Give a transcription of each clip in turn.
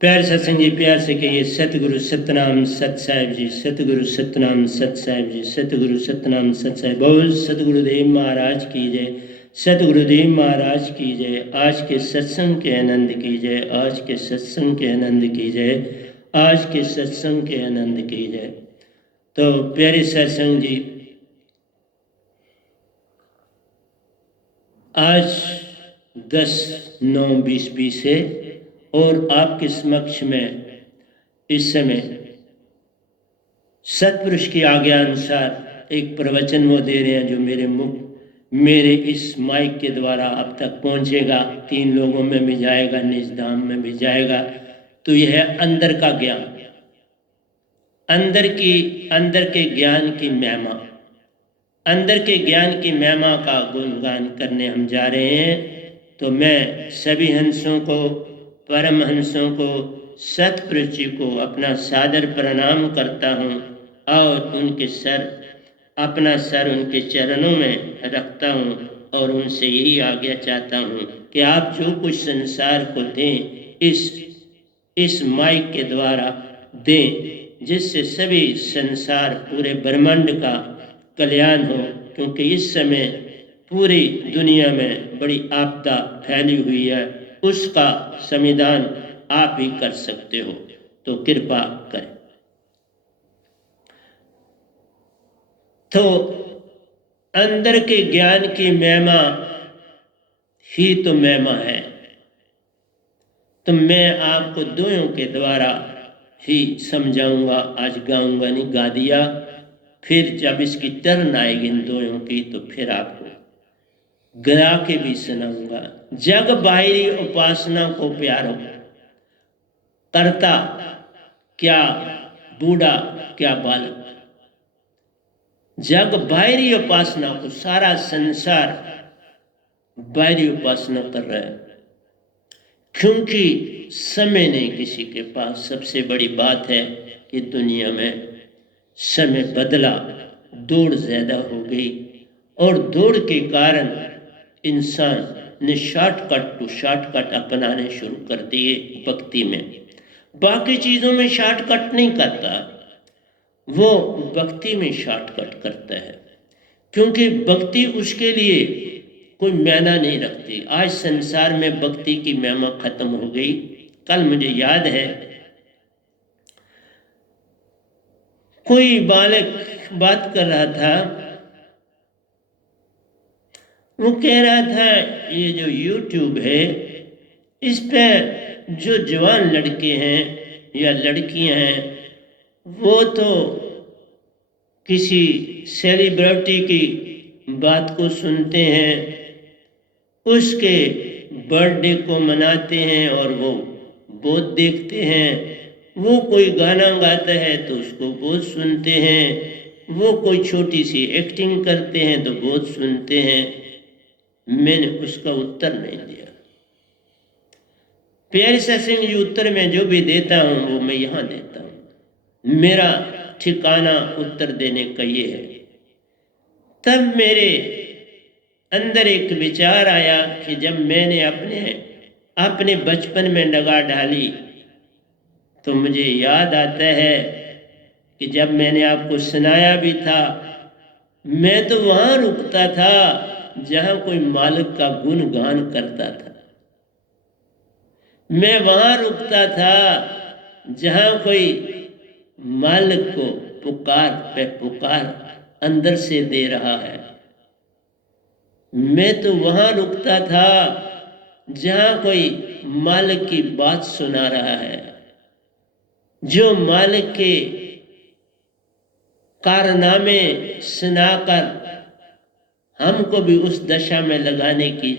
प्यार सत्संग जी, प्यार से कहिए सतगुरु सतनाम सत साहिब जी, सतगुरु सतनाम सत साहिब जी, सतगुरु सतनाम सत साहिब। बोल सतगुरुदेव महाराज की जय, सतगुरुदेव महाराज की जय। आज के सत्संग के आनंद की जय, आज के सत्संग के आनंद की जय, आज के सत्संग के आनंद की जय। तो प्यारे सत्संग जी, आज 10/9/2020 है और आपके समक्ष में इस समय सतपुरुष की आज्ञा अनुसार एक प्रवचन वो दे रहे हैं जो मेरे इस माइक के द्वारा अब तक पहुंचेगा, 3 लोगों में भी जाएगा, निज धाम में भी जाएगा। तो यह है अंदर का ज्ञान, अंदर के ज्ञान की महिमा, अंदर के ज्ञान की महिमा का गुणगान करने हम जा रहे हैं। तो मैं सभी हंसों को, परमहंसों को, सतपुरुष जी को अपना सादर प्रणाम करता हूँ और अपना सर उनके चरणों में रखता हूँ और उनसे यही आज्ञा चाहता हूँ कि आप जो कुछ संसार को दें, इस माइक के द्वारा दें, जिससे सभी संसार, पूरे ब्रह्मांड का कल्याण हो। क्योंकि इस समय पूरी दुनिया में बड़ी आपदा फैली हुई है, उसका समाधान आप ही कर सकते हो, तो कृपा करें। तो अंदर के ज्ञान की महिमा ही तो महिमा है। तो मैं आपको दोयों के द्वारा ही समझाऊंगा, आज गाऊंगा नहीं, गा दिया। फिर जब इसकी टर्न आएगी इन दोयों की तो फिर आपको गा के भी सुनाऊंगा। जग बाहरी उपासना को प्यारो, करता क्या बूढ़ा क्या बालक। जग बाहरी उपासना को, सारा संसार बाहरी उपासना कर रहा है, क्योंकि समय नहीं किसी के पास। सबसे बड़ी बात है कि दुनिया में समय बदला, दौड़ ज्यादा हो गई और दौड़ के कारण इंसान ने शॉर्टकट अपनाने शुरू कर दिए भक्ति में। बाकी चीजों में शॉर्टकट नहीं करता, वो भक्ति में शॉर्टकट करता है, क्योंकि भक्ति उसके लिए कोई मायना नहीं रखती। आज संसार में भक्ति की महिमा खत्म हो गई। कल मुझे याद है, कोई बालक बात कर रहा था, वो कह रहा था ये जो YouTube है, इस पे जो जवान लड़के हैं या लड़कियां हैं, वो तो किसी सेलिब्रिटी की बात को सुनते हैं, उसके बर्थडे को मनाते हैं और वो बहुत देखते हैं। वो कोई गाना गाता है तो उसको बहुत सुनते हैं, वो कोई छोटी सी एक्टिंग करते हैं तो बहुत सुनते हैं। मैंने उसका उत्तर नहीं दिया। प्यारे सत्संग जी, उत्तर में जो भी देता हूँ वो मैं यहाँ देता हूँ। मेरा ठिकाना उत्तर देने का ये है। तब मेरे अंदर एक विचार आया कि जब मैंने अपने बचपन में डगा डाली तो मुझे याद आता है कि जब मैंने आपको सुनाया भी था, मैं तो वहां रुकता था जहां कोई मालिक का गुणगान करता था। मैं वहां रुकता था जहां कोई मालिक को पुकार अंदर से दे रहा है। मैं तो वहां रुकता था जहां कोई मालिक की बात सुना रहा है, जो मालिक के कारनामे सुनाकर हमको भी उस दशा में लगाने की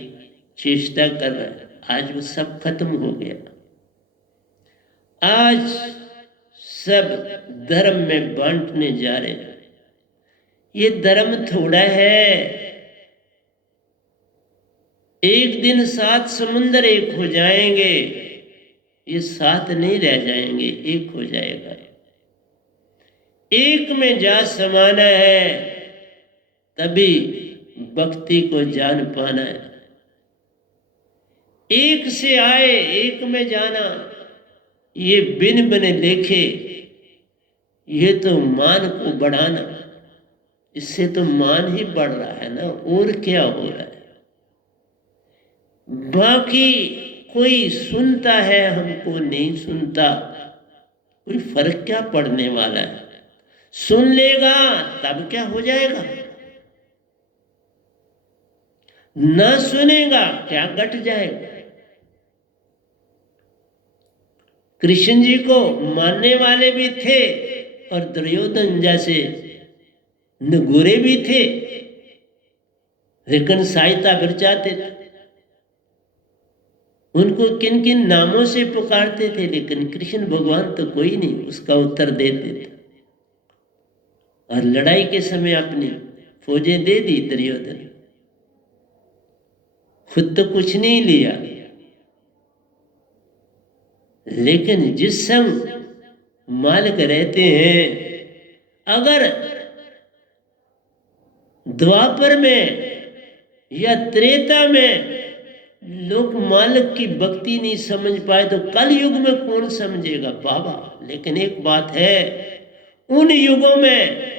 चेष्टा कर रहा है। आज वो सब खत्म हो गया। आज सब धर्म में बांटने जा रहे हैं। ये धर्म थोड़ा है, एक दिन 7 समुंदर एक हो जाएंगे, ये 7 नहीं रह जाएंगे, एक हो जाएगा। एक में जा समाना है, तभी भक्ति को जान पाना है। एक से आए एक में जाना, ये बिन बिन लेखे, ये तो मान को बढ़ाना, इससे तो मान ही बढ़ रहा है ना, और क्या हो रहा है। बाकी कोई सुनता है हमको, नहीं सुनता, कोई फर्क क्या पड़ने वाला है। सुन लेगा तब क्या हो जाएगा, ना सुनेगा क्या घट जाएगा। कृष्ण जी को मानने वाले भी थे और दुर्योधन जैसे नगुरे भी थे, लेकिन सहायता फिर चाहते थे। उनको किन किन नामों से पुकारते थे, लेकिन कृष्ण भगवान तो कोई नहीं उसका उत्तर देते थे। और लड़ाई के समय अपनी फौजें दे दी दुर्योधन, खुद तो कुछ नहीं लिया, लेकिन जिस संग मालिक रहते हैं, अगर द्वापर में या त्रेता में लोग मालिक की भक्ति नहीं समझ पाए तो कल युग में कौन समझेगा बाबा। लेकिन एक बात है, उन युगों में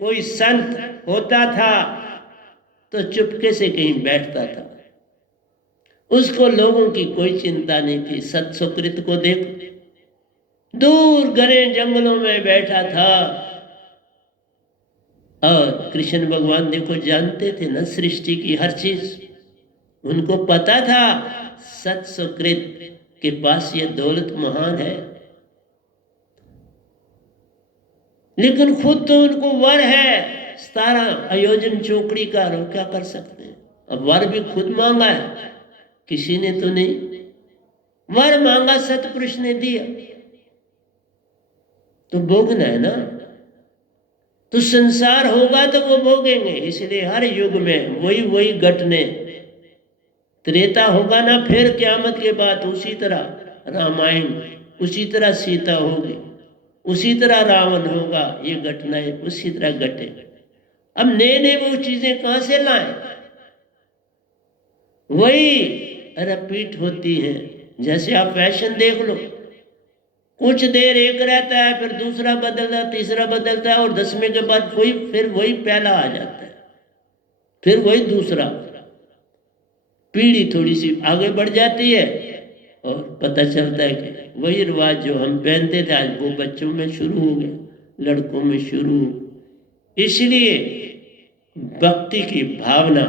कोई संत होता था तो चुपके से कहीं बैठता था, उसको लोगों की कोई चिंता नहीं थी। सत सुकृत को देखो, दूर घने जंगलों में बैठा था। और कृष्ण भगवान देखो जानते थे ना सृष्टि की हर चीज, उनको पता था सत सुकृत के पास ये दौलत महान है, लेकिन खुद तो उनको वर है 17 आयोजन चौकड़ी का, और क्या कर सकते हैं। अब वर भी खुद मांगा है, किसी ने तो नहीं। वर मांगा, सतपुरुष ने दिया, तो भोगना है ना। तो संसार होगा तो वो भोगेंगे, इसलिए हर युग में वही घटने। त्रेता होगा ना, फिर क़यामत के बाद उसी तरह रामायण, उसी तरह सीता होगी, उसी तरह रावण होगा, ये घटनाएं उसी तरह घटे। अब नए नए वो चीजें कहां से लाएं, वही रिपीट होती है। जैसे आप फैशन देख लो, कुछ देर एक रहता है, फिर दूसरा बदलता है, तीसरा बदलता है, और 10वें के बाद फिर वही पहला आ जाता है, फिर वही दूसरा। पीढ़ी थोड़ी सी आगे बढ़ जाती है और पता चलता है कि वही रिवाज जो हम पहनते थे आज वो बच्चों में शुरू हो गया, लड़कों में शुरू हो। इसलिए भक्ति की भावना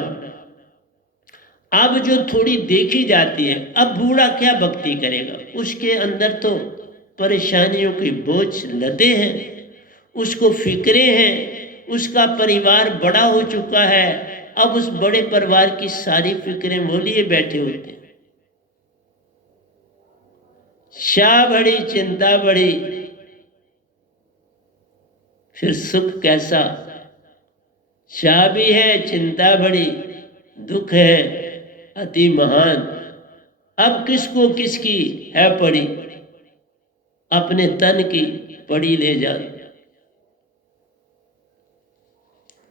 अब जो थोड़ी देखी जाती है, अब बूढ़ा क्या भक्ति करेगा, उसके अंदर तो परेशानियों के बोझ लदे हैं, उसको फिक्रे हैं, उसका परिवार बड़ा हो चुका है। अब उस बड़े परिवार की सारी फिक्रें वो लिए बैठे होते हैं। शाह बड़ी चिंता बड़ी, फिर सुख कैसा। शाह भी है, चिंता बड़ी, दुख है अति महान। अब किसको किसकी है पड़ी, अपने तन की पड़ी ले जा।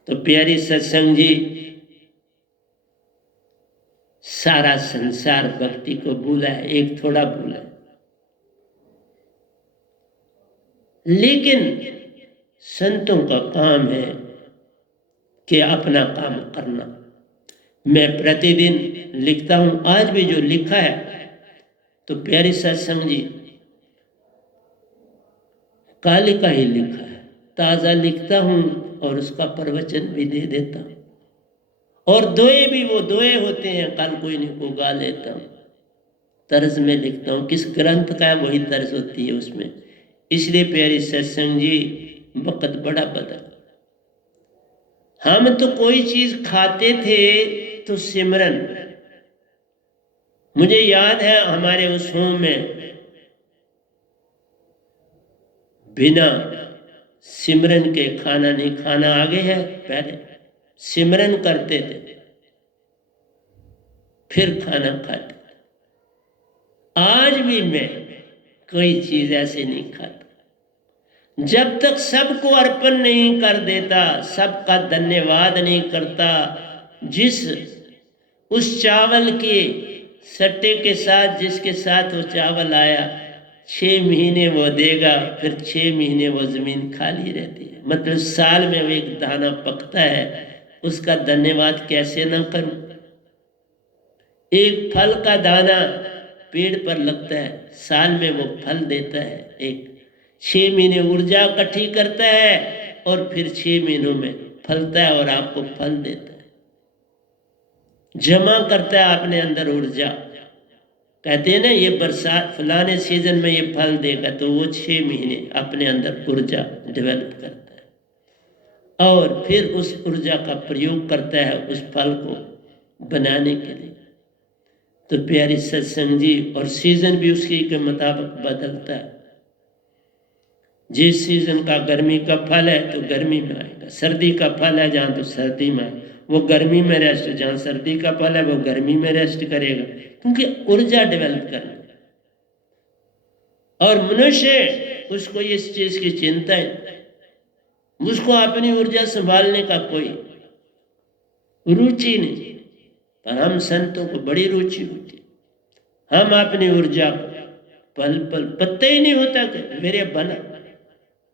तो प्यारी सत्संग जी, सारा संसार भक्ति को भूला है, एक थोड़ा भूला है। लेकिन संतों का काम है कि अपना काम करना। मैं प्रतिदिन लिखता हूं, आज भी जो लिखा है तो प्यारी सत्संग जी काले का ही लिखा है, ताज़ा लिखता हूं और उसका प्रवचन भी दे देता हूं। और दोए भी वो दोए होते हैं, कल कोई नहीं को गा लेता हूं, तर्ज में लिखता हूं, किस ग्रंथ का है वही तर्ज होती है उसमें। इसलिए प्यारी सत्संग जी वक्त बड़ा बदल। हम तो कोई चीज खाते थे तो सिमरन, मुझे याद है हमारे उस होम में बिना सिमरन के खाना नहीं, खाना आगे है, पहले सिमरन करते थे फिर खाना खाते। आज भी मैं कोई चीज ऐसे नहीं खाता जब तक सबको अर्पण नहीं कर देता, सबका धन्यवाद नहीं करता। जिस उस चावल के सट्टे के साथ, जिसके साथ वो चावल आया, 6 महीने वो देगा, फिर 6 महीने वो ज़मीन खाली रहती है। मतलब साल में वो एक दाना पकता है, उसका धन्यवाद कैसे ना करूं। एक फल का दाना पेड़ पर लगता है, साल में वो फल देता है। एक 6 महीने ऊर्जा इकट्ठी करता है और फिर 6 महीनों में फलता है और आपको फल देता है, जमा करता है अपने अंदर ऊर्जा। कहते हैं ना ये बरसात फलाने सीजन में ये फल देगा, तो वो 6 महीने अपने अंदर ऊर्जा डेवलप करता है और फिर उस ऊर्जा का प्रयोग करता है उस फल को बनाने के लिए। तो प्यारी सत्संग जी, और सीजन भी उसके के मुताबिक बदलता है। जिस सीजन का गर्मी का फल है तो गर्मी में आएगा, सर्दी का फल है जहाँ तो सर्दी में आएगा, वो गर्मी में रेस्ट, जहाँ सर्दी का फल है वो गर्मी में रेस्ट करेगा, क्योंकि ऊर्जा डेवलप करना। और मनुष्य उसको इस चीज की चिंता है, उसको अपनी ऊर्जा संभालने का कोई रुचि नहीं। पर हम संतों को बड़ी रुचि होती, हम अपनी ऊर्जा को पल पल, पता ही नहीं होता कि मेरे बना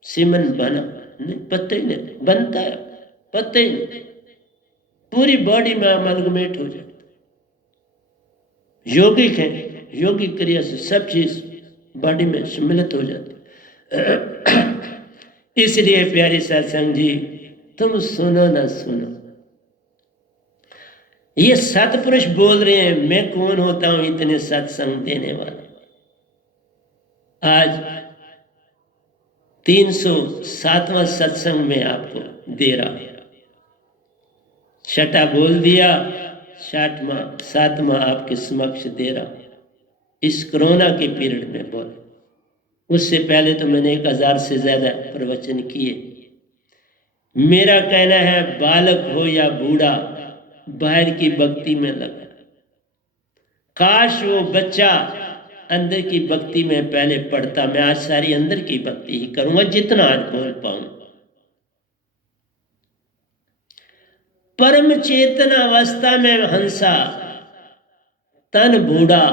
सिमन बना, नहीं पता ही नहीं बनता है, पता ही नहीं, पूरी बॉडी में अमलगमेट हो जाता। योगिक है, योगिक क्रिया से सब चीज बॉडी में सम्मिलित हो जाती। इसलिए प्यारी सत्संग जी, तुम सुनो ना सुनो, ये सतपुरुष बोल रहे हैं, मैं कौन होता हूं इतने सत्संग देने वाला। आज 307वां सत्संग में आपको दे रहा, छठा बोल दिया, 7वां आपके समक्ष दे रहा। इस कोरोना के पीरियड में बोल, उससे पहले तो मैंने 1000 से ज्यादा प्रवचन किए। मेरा कहना है, बालक हो या बूढ़ा, बाहर की भक्ति में लगा। काश वो बच्चा अंदर की भक्ति में पहले पढ़ता। मैं आज सारी अंदर की भक्ति ही करूंगा, जितना आज बोल पाऊं। परम चेतन अवस्था में हंसा, तन बूढ़ा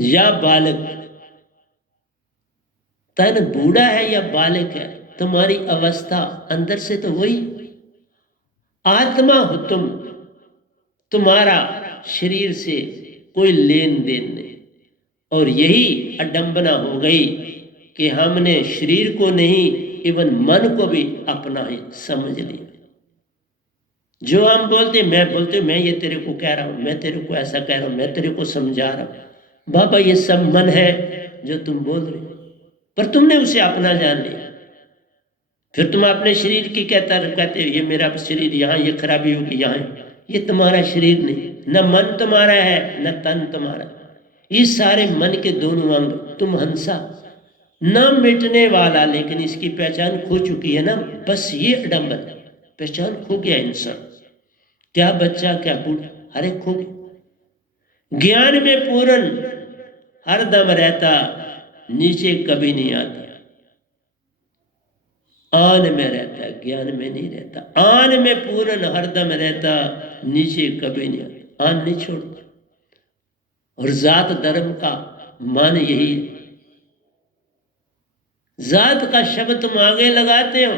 या बालक, तन बूढ़ा है या बालक है, तुम्हारी अवस्था अंदर से तो वही आत्मा हो तुम, तुम्हारा शरीर से कोई लेन देन नहीं। और यही अडंबना हो गई कि हमने शरीर को नहीं, इवन मन को भी अपना ही समझ लिया। जो हम बोलते, मैं ये तेरे को कह रहा हूं, मैं तेरे को ऐसा कह रहा हूं, मैं तेरे को समझा रहा हूं। बाबा ये सब मन है जो तुम बोल रहे हो, पर तुमने उसे अपना जान लिया। फिर तुम अपने शरीर की कहते हो ये मेरा शरीर, यहाँ ये खराबी होगी, यहाँ ये तुम्हारा शरीर नहीं, न मन तुम्हारा है न तन तुम्हारा। ये सारे मन के दोनों अंग, तुम हंसा न मिटने वाला, लेकिन इसकी पहचान खो चुकी है ना। बस ये अडंबर, पहचान खो गया इंसान, क्या बच्चा क्या बूढ़ा, हर एक खो गया। ज्ञान में पूर्ण हरदम रहता, नीचे कभी नहीं आता। आन में रहता, ज्ञान में नहीं रहता। आन में पूर्ण हरदम रहता, नीचे कभी नहीं आता, आन नहीं छोड़ता। और जात धर्म का मान यही है। जात का शब्द तुम आगे लगाते हो,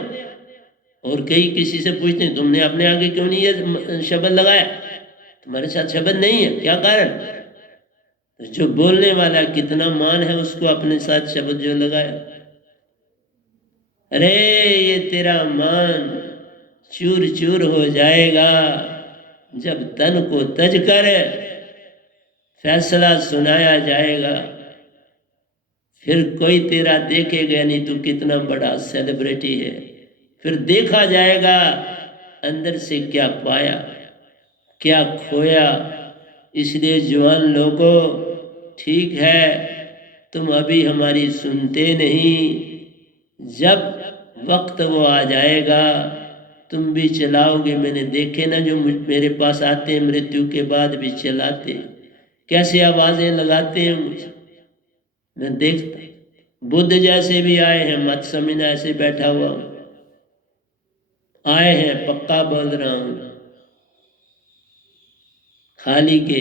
और कई किसी से पूछते हैं तुमने अपने आगे क्यों नहीं ये शब्द लगाया, तुम्हारे साथ शब्द नहीं है, क्या कारण? तो जो बोलने वाला कितना मान है उसको अपने साथ शब्द जो लगाया। अरे ये तेरा मान चूर चूर हो जाएगा जब तन को तज कर फैसला सुनाया जाएगा। फिर कोई तेरा देखेगा नहीं तू कितना बड़ा सेलिब्रिटी है, फिर देखा जाएगा अंदर से क्या पाया क्या खोया। इसलिए जवान लोगों, ठीक है तुम अभी हमारी सुनते नहीं, जब वक्त वो आ जाएगा तुम भी चलाओगे। मैंने देखे ना जो मेरे पास आते हैं मृत्यु के बाद भी चलाते, कैसे आवाजें लगाते हैं मुझे, मैं देखता। बुद्ध जैसे भी आए हैं, मत समझना ऐसे बैठा हुआ हूं, आए हैं पक्का बोल रहा हूं, खाली के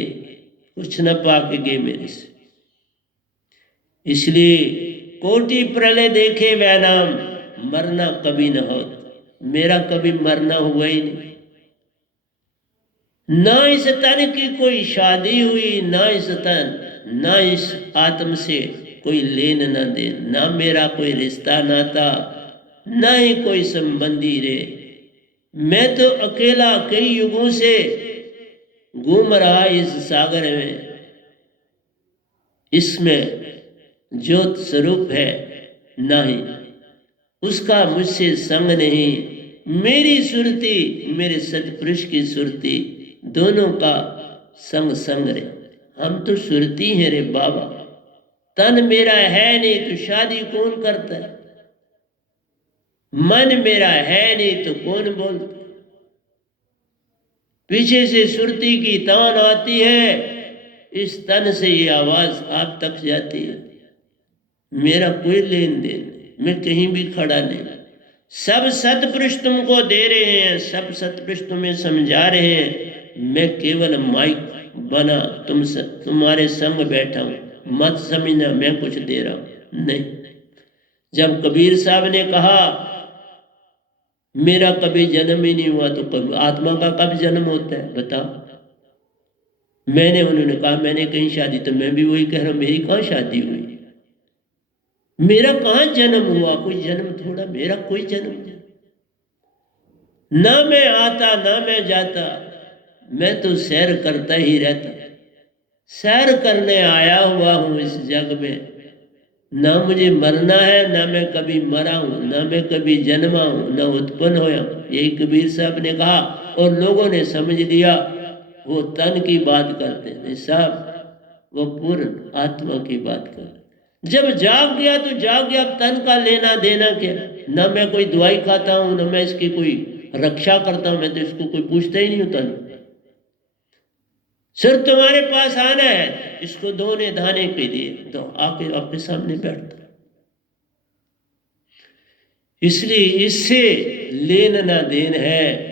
कुछ न पा के गए मेरे से। इसलिए कोटि प्रलय देखे वह नाम, मरना कभी न हो। मेरा कभी मरना हुआ ही नहीं। ना इस तन की कोई शादी हुई, ना इस तन, ना इस आत्म से कोई लेन न देन, ना मेरा कोई रिश्ता नाता, ना ही कोई संबंधी रे। मैं तो अकेला कई युगों से घूम रहा इस सागर में। इसमें ज्योत स्वरूप है नहीं, उसका मुझसे संग नहीं। मेरी सुरती, मेरे सतपुरुष की सुरती, दोनों का संग संग रे। हम तो सुरती हैं रे बाबा, तन मेरा है नहीं तो शादी कौन करता है? मन मेरा है नहीं तो कौन बोलता? पीछे से सुरती की तान आती है, इस तन से ये आवाज आप तक जाती है। मेरा कोई लेन देन नहीं, मैं कहीं भी खड़ा नहीं। सब सतपुरुष तुमको दे रहे हैं, सब सतपुरुष तुम्हें समझा रहे हैं। मैं केवल माइक बना तुम्हारे संग बैठा हूं। मत समझना मैं कुछ दे रहा हूं, नहीं। जब कबीर साहब ने कहा मेरा कभी जन्म ही नहीं हुआ, तो कभी आत्मा का कब जन्म होता है बताओ? उन्होंने कहा मैंने कहीं शादी, तो मैं भी वही कह रहा हूं, मेरी कहाँ शादी हुई? मेरा कहाँ जन्म हुआ? कोई जन्म थोड़ा, मेरा कोई जन्म नहीं। ना मैं आता ना मैं जाता, मैं तो सैर करता ही रहता। सैर करने आया हुआ हूं इस जग में। ना मुझे मरना है, ना मैं कभी मरा हूं, ना मैं कभी जन्मा हूं, ना उत्पन्न होया हूं। यही कबीर साहब ने कहा और लोगों ने समझ लिया वो तन की बात करते हैं। साहब वो पूर्ण आत्मा की बात करते। जब जाग गया तो जाग गया, तन का लेना देना क्या? ना मैं कोई दवाई खाता हूं, ना मैं इसकी कोई रक्षा करता हूं। मैं तो इसको कोई पूछता ही नहीं हूं। तन सिर्फ तुम्हारे पास आना है, इसको धोने धाने के लिए तो आके आपके सामने बैठता। इसलिए इससे लेन ना देन है।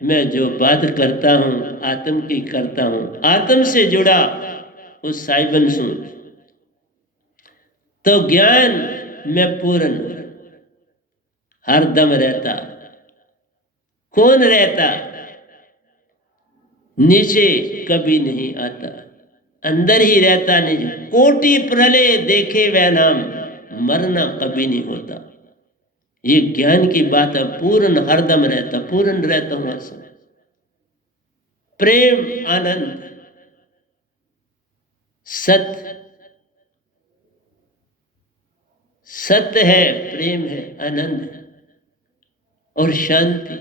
मैं जो बात करता हूं आत्म की करता हूं, आत्म से जुड़ा उस साइबन सु तो ज्ञान में पूर्ण हर दम रहता। कौन रहता? नीचे कभी नहीं आता, अंदर ही रहता। नहीं, कोटि प्रलय देखे वह नाम, मरना कभी नहीं होता। ये ज्ञान की बात है। पूर्ण हरदम रहता, पूर्ण रहता हूं ऐसा। प्रेम आनंद सत्य, सत्य है, प्रेम है, आनंद है और शांति,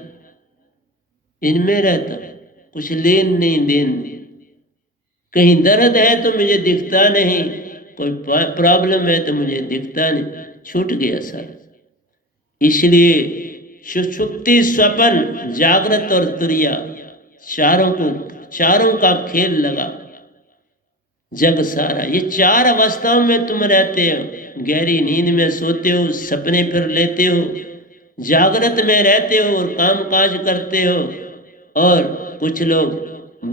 इनमें रहता। कुछ लेन नहीं देन नहीं। कहीं दर्द है तो मुझे दिखता नहीं, कोई प्रॉब्लम है तो मुझे दिखता नहीं, छूट गया सर। इसलिए सुषुप्ति स्वप्न जागृत और तुरिया चारों का खेल लगा जग सारा। ये चार अवस्थाओं में तुम रहते हो। गहरी नींद में सोते हो, सपने फिर लेते हो, जागृत में रहते हो और काम काज करते हो। और कुछ लोग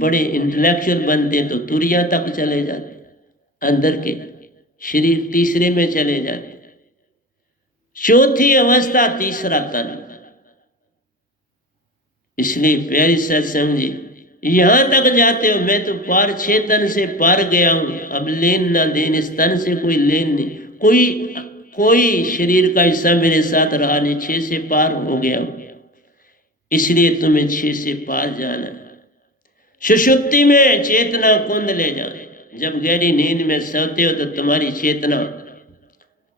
बड़े इंटेलेक्चुअल बनते हैं तो तुरिया तक चले जाते, अंदर के शरीर तीसरे में चले जाते। चौथी अवस्था तीसरा तन। इसलिए प्यारी सत्संग जी, यहां तक जाते हो। मैं तो पार 6 तन से पार गया हूं। अब लेन ना देन, इस तन से कोई लेन नहीं। कोई शरीर का हिस्सा मेरे साथ रहा नहीं। 6 से पार हो गया हूं। इसलिए तुम्हें 6 से पार जाना है। सुषुप्ति में चेतना कुंद ले जाए। जब गहरी नींद में सोते हो तो तुम्हारी चेतना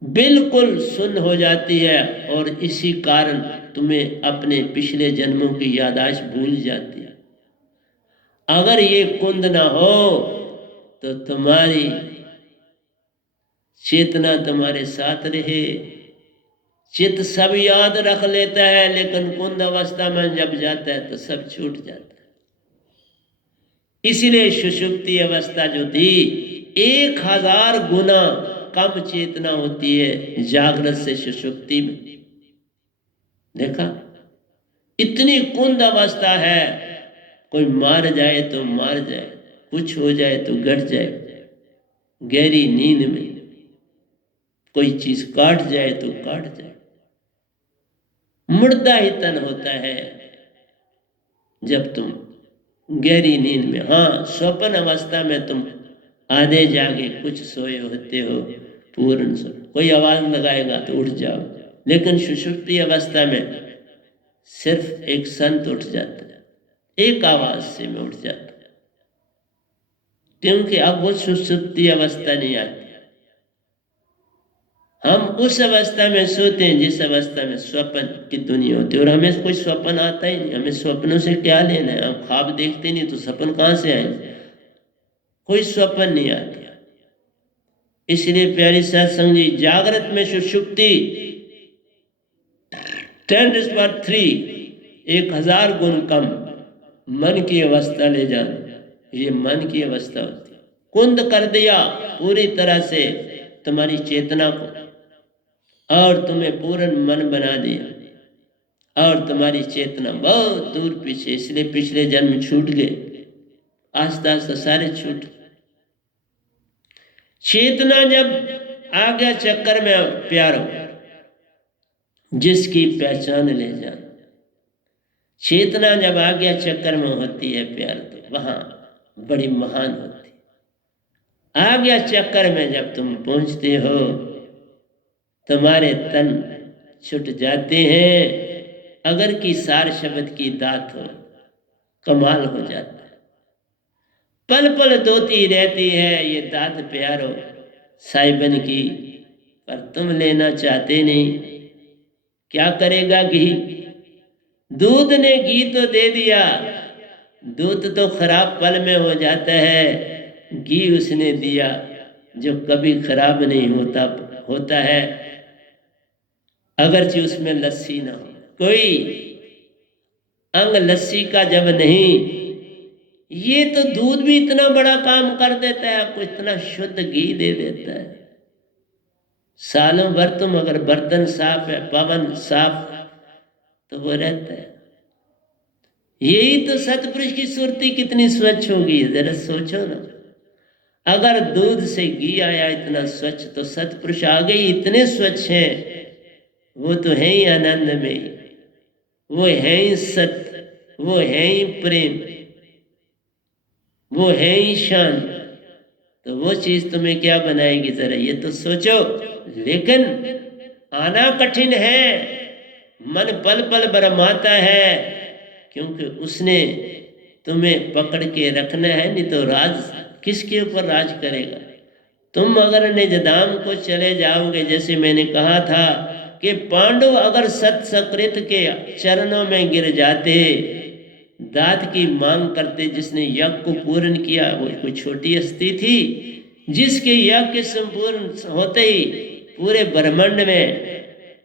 बिल्कुल सुन्न हो जाती है और इसी कारण तुम्हें अपने पिछले जन्मों की याददाश्त भूल जाती है। अगर ये कुंद ना हो तो तुम्हारी चेतना तुम्हारे साथ रहे। चित्त सब याद रख लेता है, लेकिन कुंद अवस्था में जब जाता है तो सब छूट जाता है। इसलिए सुषुप्ति अवस्था जो थी 1000 गुना कम चेतना होती है जागृत से सुषुप्ति में। देखा, इतनी कुंद अवस्था है। कोई मार जाए तो मार जाए, कुछ हो जाए तो घट जाए। गहरी नींद में कोई चीज काट जाए तो काट जाए। मुर्दा ही तन होता है जब तुम गहरी नींद में, हाँ स्वप्न अवस्था में तुम आधे जागे कुछ सोए होते हो, पूर्ण सो, कोई आवाज लगाएगा तो उठ जाओ, लेकिन सुषुप्ति अवस्था में सिर्फ एक संत उठ जाता है, एक आवाज से मैं उठ जाता, क्योंकि अब वो सुषुप्ति अवस्था नहीं आती। हम उस अवस्था में सोते हैं जिस अवस्था में स्वप्न की दुनिया होती है, और हमें कोई स्वप्न आता ही नहीं। हमें स्वप्नों से क्या लेना है, हम ख्वाब देखते नहीं तो स्वप्न कहाँ से आए, कोई स्वप्न नहीं आता। इसलिए प्यारी सत्संग जी, जागृत में सुषुप्ति 10⁻³ 1000 गुण कम मन की अवस्था ले जाना, ये मन की अवस्था होती है। कुंद कर दिया पूरी तरह से तुम्हारी चेतना को, और तुम्हें पूर्ण मन बना दिया, और तुम्हारी चेतना बहुत दूर पीछे, इसलिए पिछले जन्म छूट गए, आस्ता आस्ता सारे छूट। चेतना जब आ गया चक्कर में प्यारो, जिसकी पहचान ले जा, चेतना जब आ गया चक्कर में होती है प्यार, तो वहां बड़ी महान होती। आ गया चक्कर में जब तुम पहुंचते हो, तुम्हारे तन छुट जाते हैं। अगर की सार शब्द की दात हो, कमाल हो जाता है। पल पल धोती रहती है ये दात प्यारो साहिबन की, पर तुम लेना चाहते नहीं। क्या करेगा घी, दूध ने घी तो दे दिया, दूध तो खराब पल में हो जाता है, घी उसने दिया जो कभी खराब नहीं होता है, अगरचे उसमें लस्सी ना हो। कोई अंग लस्सी का जब नहीं, ये तो दूध भी इतना बड़ा काम कर देता है, आपको इतना शुद्ध घी दे देता है। सालों भर तुम अगर बर्तन साफ है, पवन साफ, तो वो रहता है। यही तो सतपुरुष की सुरती कितनी स्वच्छ होगी, जरा सोचो ना। अगर दूध से घी आया इतना स्वच्छ, तो सतपुरुष आ गई इतने स्वच्छ हैं, वो तो है ही आनंद में, वो है ही सत्य, वो है ही प्रेम, वो है ही शांत। तो वो चीज तुम्हें क्या बनाएगी, जरा ये तो सोचो। लेकिन आना कठिन है, मन पल पल बरमाता है, क्योंकि उसने तुम्हें पकड़ के रखना है, नहीं तो राज किसके ऊपर राज करेगा। तुम अगर निजधाम को चले जाओगे, जैसे मैंने कहा था कि पांडव अगर सत्सकृत के चरणों में गिर जाते, दात की मांग करते, जिसने यज्ञ को पूर्ण किया, वो कोई छोटी हस्ती थी, जिसके यज्ञ के संपूर्ण होते ही पूरे ब्रह्मांड में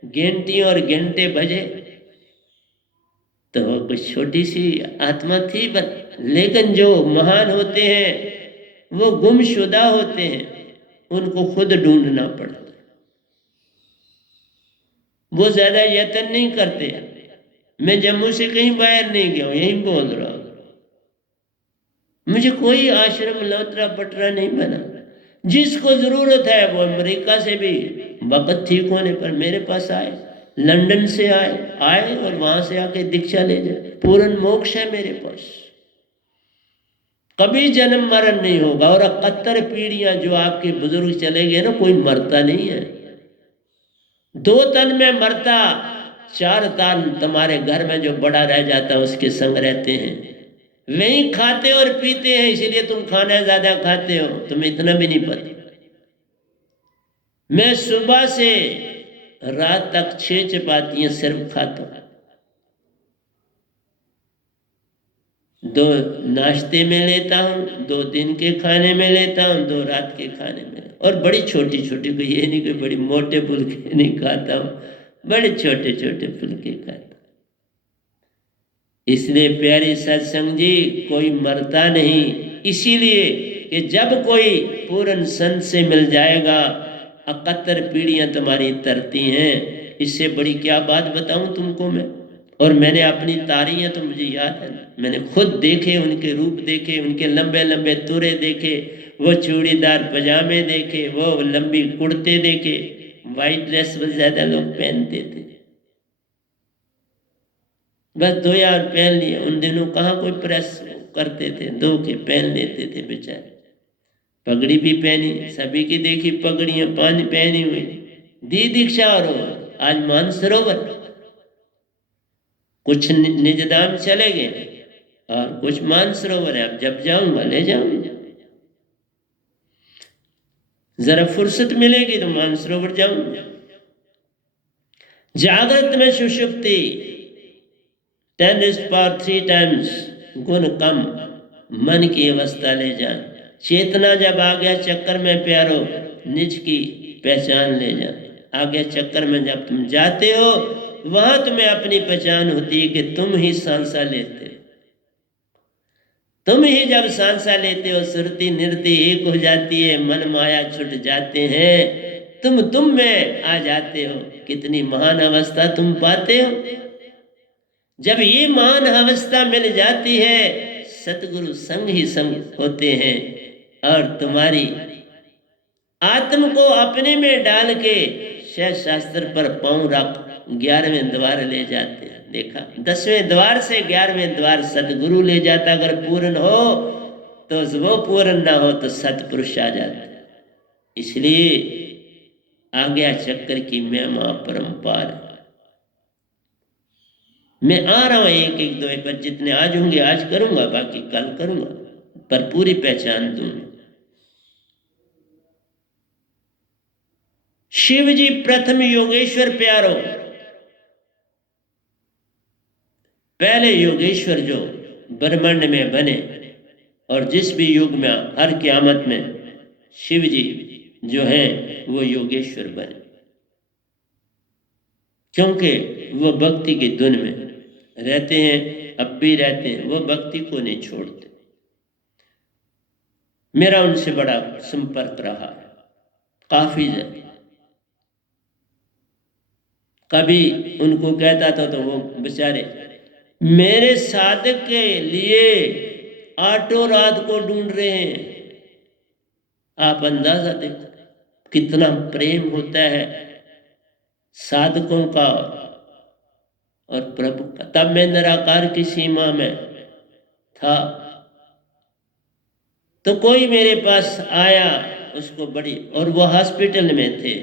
घंटी और घंटे बजे, तो वो कुछ छोटी सी आत्मा थी। लेकिन जो महान होते हैं वो गुमशुदा होते हैं, उनको खुद ढूंढना पड़ता, वो ज्यादा यत्न नहीं करते। मैं जम्मू से कहीं बाहर नहीं गया, यहीं बोल रहा हूं, मुझे कोई आश्रम लौतरा पटरा नहीं बना। जिसको जरूरत है वो अमेरिका से भी वक्त ठीक होने पर मेरे पास आए, लंदन से आए और वहां से आके दीक्षा ले जाए। पूर्ण मोक्ष है मेरे पास, कभी जन्म मरण नहीं होगा। और 71 पीढ़ियां जो आपके बुजुर्ग चले गए ना, कोई मरता नहीं है। 2 तन में मरता, 4 तन तुम्हारे घर में जो बड़ा रह जाता उसके संग रहते हैं, वही खाते और पीते हैं, इसलिए तुम खाना ज्यादा खाते हो, तुम्हें इतना भी नहीं पता। मैं सुबह से रात तक 6 चपातियां सिर्फ खाता हूं, 2 नाश्ते में लेता हूँ, 2 दिन के खाने में लेता हूँ, 2 रात के खाने में, और बड़ी छोटी छोटी, कोई ये नहीं कोई बड़ी मोटे फुल्के नहीं खाता हूँ, बड़े छोटे छोटे फुल्के खाता। इसलिए प्यारी सत्संग जी, कोई मरता नहीं, इसीलिए कि जब कोई पूर्ण संत से मिल जाएगा, 71 पीढ़ियां तुम्हारी तरती हैं। इससे बड़ी क्या बात बताऊं तुमको मैं। और मैंने अपनी तारियां तो मुझे याद है, मैंने खुद देखे, उनके रूप देखे, उनके लंबे लंबे तुरे देखे, वो चूड़ीदार पजामे देखे, वो लंबी कुर्ते देखे, वाइट ड्रेस बस ज्यादा लोग पहनते थे, बस धोया और पहन लिया। उन दिनों कहाँ कोई प्रेस करते थे, धो के पहन लेते थे बेचारे। पगड़ी भी पहनी, सभी की देखी पगड़ियां पानी पहनी हुई, दी दीक्षा। और आज मानसरोवर कुछ निजधाम चले गए और कुछ मानसरोवर है। अब जब जाऊंगा ले जाऊंगा, जरा फुर्सत मिलेगी तो मानसरोवर जाऊंगा। जागृत में सुषुप्ति 10⁻³ टाइम्स गुण कम, मन की अवस्था ले जान। चेतना जब आ गया चक्कर में प्यारो, निज की पहचान ले जान। आ गया चक्कर में जब तुम जाते हो, वहां तुम्हें अपनी पहचान होती है कि तुम ही सांसा लेते हो। तुम ही जब सांसा लेते हो, सुरती निरती एक हो जाती है, मन माया छुट जाते हैं, तुम में आ जाते हो। कितनी महान अवस्था तुम पाते हो। जब ये महान अवस्था मिल जाती है, सतगुरु संग ही संग होते हैं और तुम्हारी आत्म को अपने में डाल के शास्त्र पर पांव रख 11वें द्वार ले जाते हैं। देखा, 10वें द्वार से 11वें द्वार सतगुरु ले जाता। अगर पूर्ण हो तो वो, पूर्ण ना हो तो सतपुरुष आ जाता। इसलिए आ गया चक्कर की महिमा परंपार। मैं आ रहा हूं एक एक दो पर, जितने आज होंगे आज करूंगा, बाकी कल करूंगा, पर पूरी पहचान दूंगा। शिव जी प्रथम योगेश्वर प्यारो, पहले योगेश्वर जो ब्रह्मांड में बने, और जिस भी युग में हर क़यामत में शिव जी जो हैं वो योगेश्वर बने, क्योंकि वो भक्ति की धुन में रहते हैं, अब भी रहते हैं, वो भक्ति को नहीं छोड़ते। मेरा उनसे बड़ा संपर्क रहा है, काफी ज्यादा। कभी उनको कहता था तो वो बेचारे मेरे साधक के लिए ऑटो रात को ढूंढ रहे हैं। आप अंदाजा देखो कितना प्रेम होता है साधकों का और प्रभु का। तब मैं निराकार की सीमा में था, तो कोई मेरे पास आया, उसको बड़ी, और वो हॉस्पिटल में थे,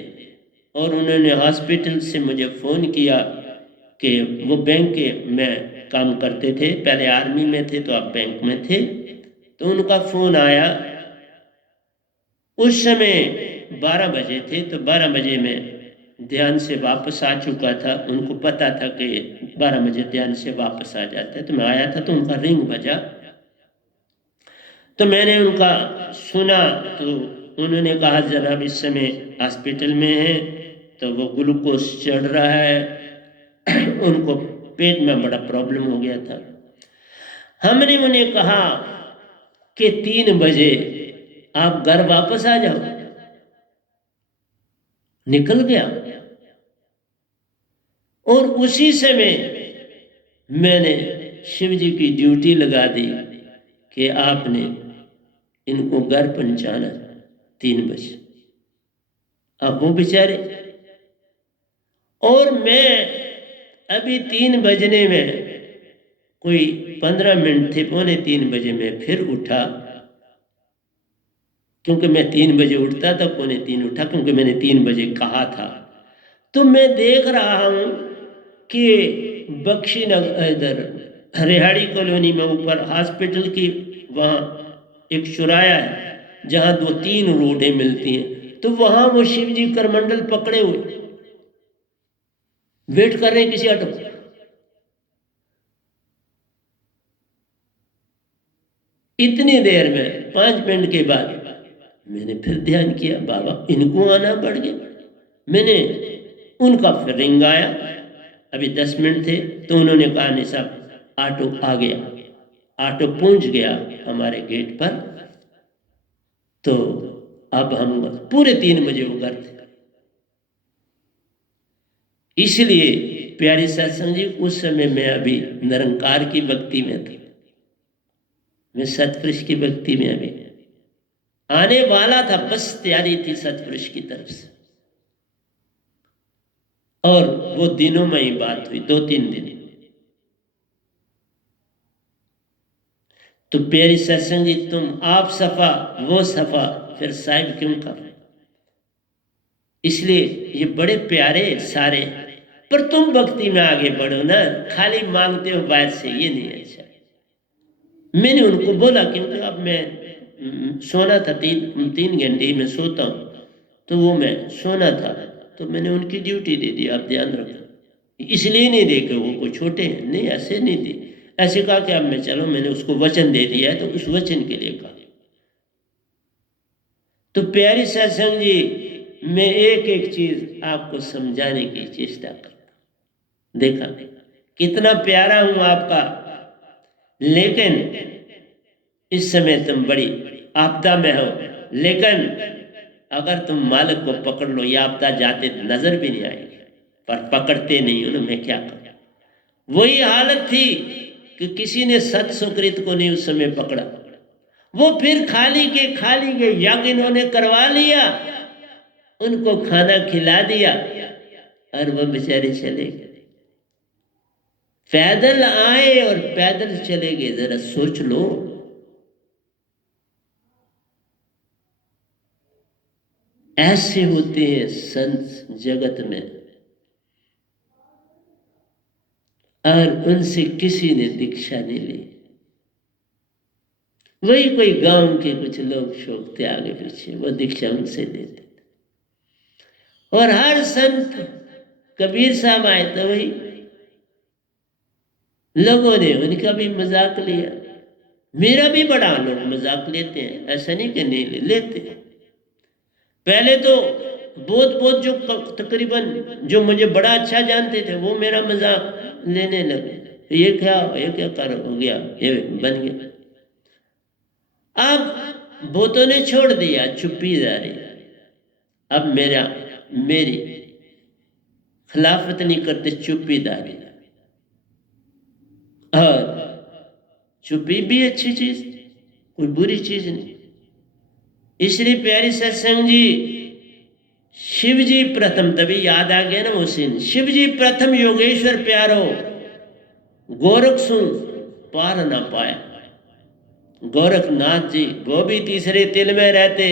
और उन्होंने हॉस्पिटल से मुझे फ़ोन किया कि वो बैंक में काम करते थे, पहले आर्मी में थे तो अब बैंक में थे। तो उनका फ़ोन आया, उस समय 12 बजे थे, तो 12 बजे में ध्यान से वापस आ चुका था। उनको पता था कि 12 बजे ध्यान से वापस आ जाता है। तो मैं आया था तो उनका रिंग बजा, तो मैंने उनका सुना, तो उन्होंने कहा जनाब इस समय हॉस्पिटल में है, तो वो ग्लूकोज चढ़ रहा है, उनको पेट में बड़ा प्रॉब्लम हो गया था। हमने उन्हें कहा कि 3 बजे आप घर वापस आ जाओ। निकल गया, और उसी समय मैंने शिव जी की ड्यूटी लगा दी कि आपने इनको घर पहुंचाना 3 बजे। अब वो बेचारे, और मैं अभी 3 बजने में कोई 15 मिनट थे, 2:45 बजे में फिर उठा, क्योंकि मैं 3 बजे उठता था, 2:45 उठा, क्योंकि मैंने 3 बजे कहा था। तो मैं देख रहा हूं कि बख्शी नगर इधर रिहाड़ी कॉलोनी में ऊपर हॉस्पिटल की वहाँ एक चौराया है जहाँ 2-3 रोडें मिलती हैं, तो वहाँ वो शिव जी करमंडल पकड़े हुए वेट कर रहे हैं किसी ऑटो। इतनी देर में 5 मिनट के बाद मैंने फिर ध्यान किया, बाबा इनको आना पड़ गया। मैंने उनका फिर रिंग आया, अभी 10 मिनट थे, तो उन्होंने कहा नहीं साहब ऑटो आ गया। ऑटो पहुंच गया हमारे गेट पर, तो अब हम पूरे 3 बजे वो घर थे। इसलिए प्यारी सत्संग जी, उस समय मैं अभी निरंकार की भक्ति में था, मैं सतपुरुष की भक्ति में अभी आने वाला था, बस तैयारी थी सतपुरुष की तरफ से। और वो दिनों में ही बात हुई, 2-3 दिन। तो प्यारी सत्संग जी, तुम आप सफा वो सफा, फिर साहिब क्यों खफा? इसलिए ये बड़े प्यारे सारे, पर तुम भक्ति में आगे बढ़ो ना, खाली मांगते हो बाहर से, ये नहीं अच्छा। मैंने उनको बोला, क्योंकि अब मैं सोना था, 3 घंटे ही मैं सोता हूँ, तो वो मैं सोना था, तो मैंने उनकी ड्यूटी दे दी, आप ध्यान रखो। इसलिए नहीं दे कि वो कोई छोटे हैं, नहीं, ऐसे नहीं दी। ऐसे कहा कि अब मैं चलो, मैंने उसको वचन दे दिया है, तो उस वचन के लिए कहा। तो प्यारी सत्संग जी, मैं एक एक चीज आपको समझाने की चेष्टा करता। देखा कितना प्यारा हूं आपका, लेकिन इस समय तुम बड़ी आपदा में हो, लेकिन अगर तुम मालिक को पकड़ लो, ये आपदा जाते नजर भी नहीं आएगी, पर पकड़ते नहीं हो ना, मैं क्या करूं। वही हालत थी कि किसी ने सत सुकृत को नहीं उस समय पकड़ा, वो फिर खाली के यज्ञ इन्होंने करवा लिया, उनको खाना खिला दिया, और वो बेचारे चले गए। पैदल आए और पैदल चले गए, जरा सोच लो। ऐसे होते हैं संत जगत में, और उनसे किसी ने दीक्षा नहीं ली। वही कोई गांव के कुछ लोग शोक थे आगे पीछे, वो दीक्षा उनसे लेते थे। और हर संत, कबीर साहब आए तो वही लोगों ने उनका भी मजाक लिया। मेरा भी बड़ा लोग मजाक लेते हैं, ऐसा नहीं कि नहीं लेते। पहले तो बहुत जो तकरीबन जो मुझे बड़ा अच्छा जानते थे, वो मेरा मजाक लेने लगे, ये क्या कर हो गया, ये बन गया। अब बहुतों ने छोड़ दिया, चुप्पी जा रही। अब मेरी खिलाफत नहीं करते, चुप्पीदारी। और चुप्पी भी अच्छी चीज, कोई बुरी चीज नहीं। इसलिए प्यारी सत्संग जी, शिव जी प्रथम, तभी याद आ गया ना वो सीन। शिव जी प्रथम योगेश्वर प्यारो, गोरख सु पार ना पाया। गोरखनाथ जी वो भी तीसरे तिल में रहते,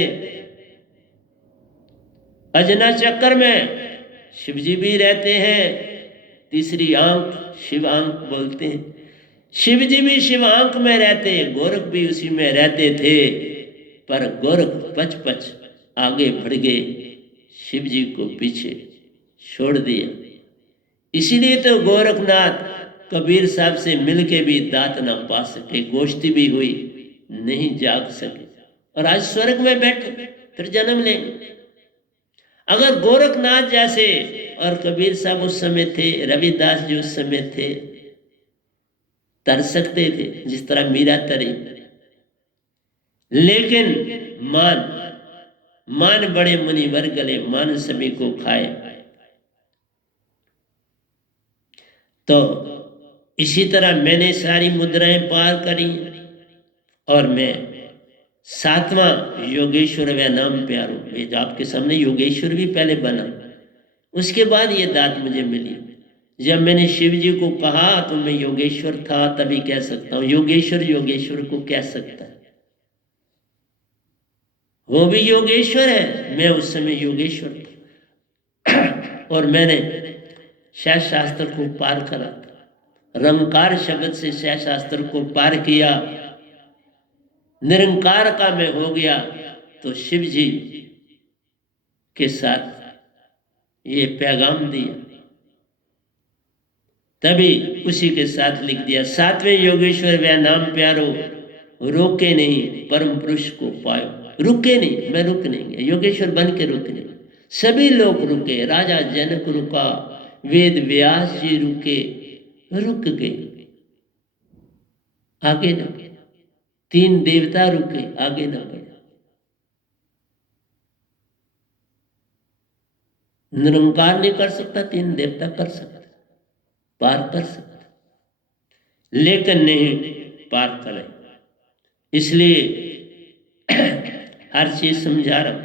अजना चक्कर में शिव जी भी रहते हैं, तीसरी आंख शिव आंख बोलते हैं। शिव जी भी शिव आंख में रहते, गोरख भी उसी में रहते थे, पर गोरख पच आगे बढ़ गए, शिव जी को पीछे छोड़ दिया। इसीलिए तो गोरखनाथ कबीर साहब से मिलके भी दात ना पा सके, गोश्ती भी हुई, नहीं जाग सके, और आज स्वर्ग में बैठे, फिर जन्म लेंगे। अगर गोरखनाथ जैसे, और कबीर साहब उस समय थे, रविदास जी उस समय थे, तर सकते थे जिस तरह मीरा तरी, लेकिन मान बड़े मुनिवर गले, मान सभी को खाए। तो इसी तरह मैंने सारी मुद्राएं पार करी, और मैं 7वां योगेश्वर व नाम प्यारो, ये जो आपके सामने योगेश्वर भी पहले बना, उसके बाद ये दात मुझे मिली। जब मैंने शिव जी को कहा तो मैं योगेश्वर था, तभी कह सकता हूं योगेश्वर को कह सकता है। वो भी योगेश्वर है, मैं उस समय योगेश्वर था। और मैंने शैव शास्त्र को पार करा, रंकार शब्द से शैव शास्त्र को पार किया, निरंकार का मैं हो गया। तो शिव जी के साथ ये पैगाम दिया, तभी उसी के साथ लिख दिया, 7वें योगेश्वर व नाम प्यारो, रोके नहीं परम पुरुष को पायो। रुके नहीं, मैं रुक नहीं गया, योगेश्वर बन के रुक नहीं। सभी लोग रुके, राजा जनक रुका, वेद व्यास जी रुके, रुक गए, आगे न गए। 3 देवता रुके, आगे न बढ़े। निरंकार नहीं कर सकता, 3 देवता कर सकता, पार कर सकता, लेकिन नहीं पार करे। इसलिए हर चीज समझा रहा हूं।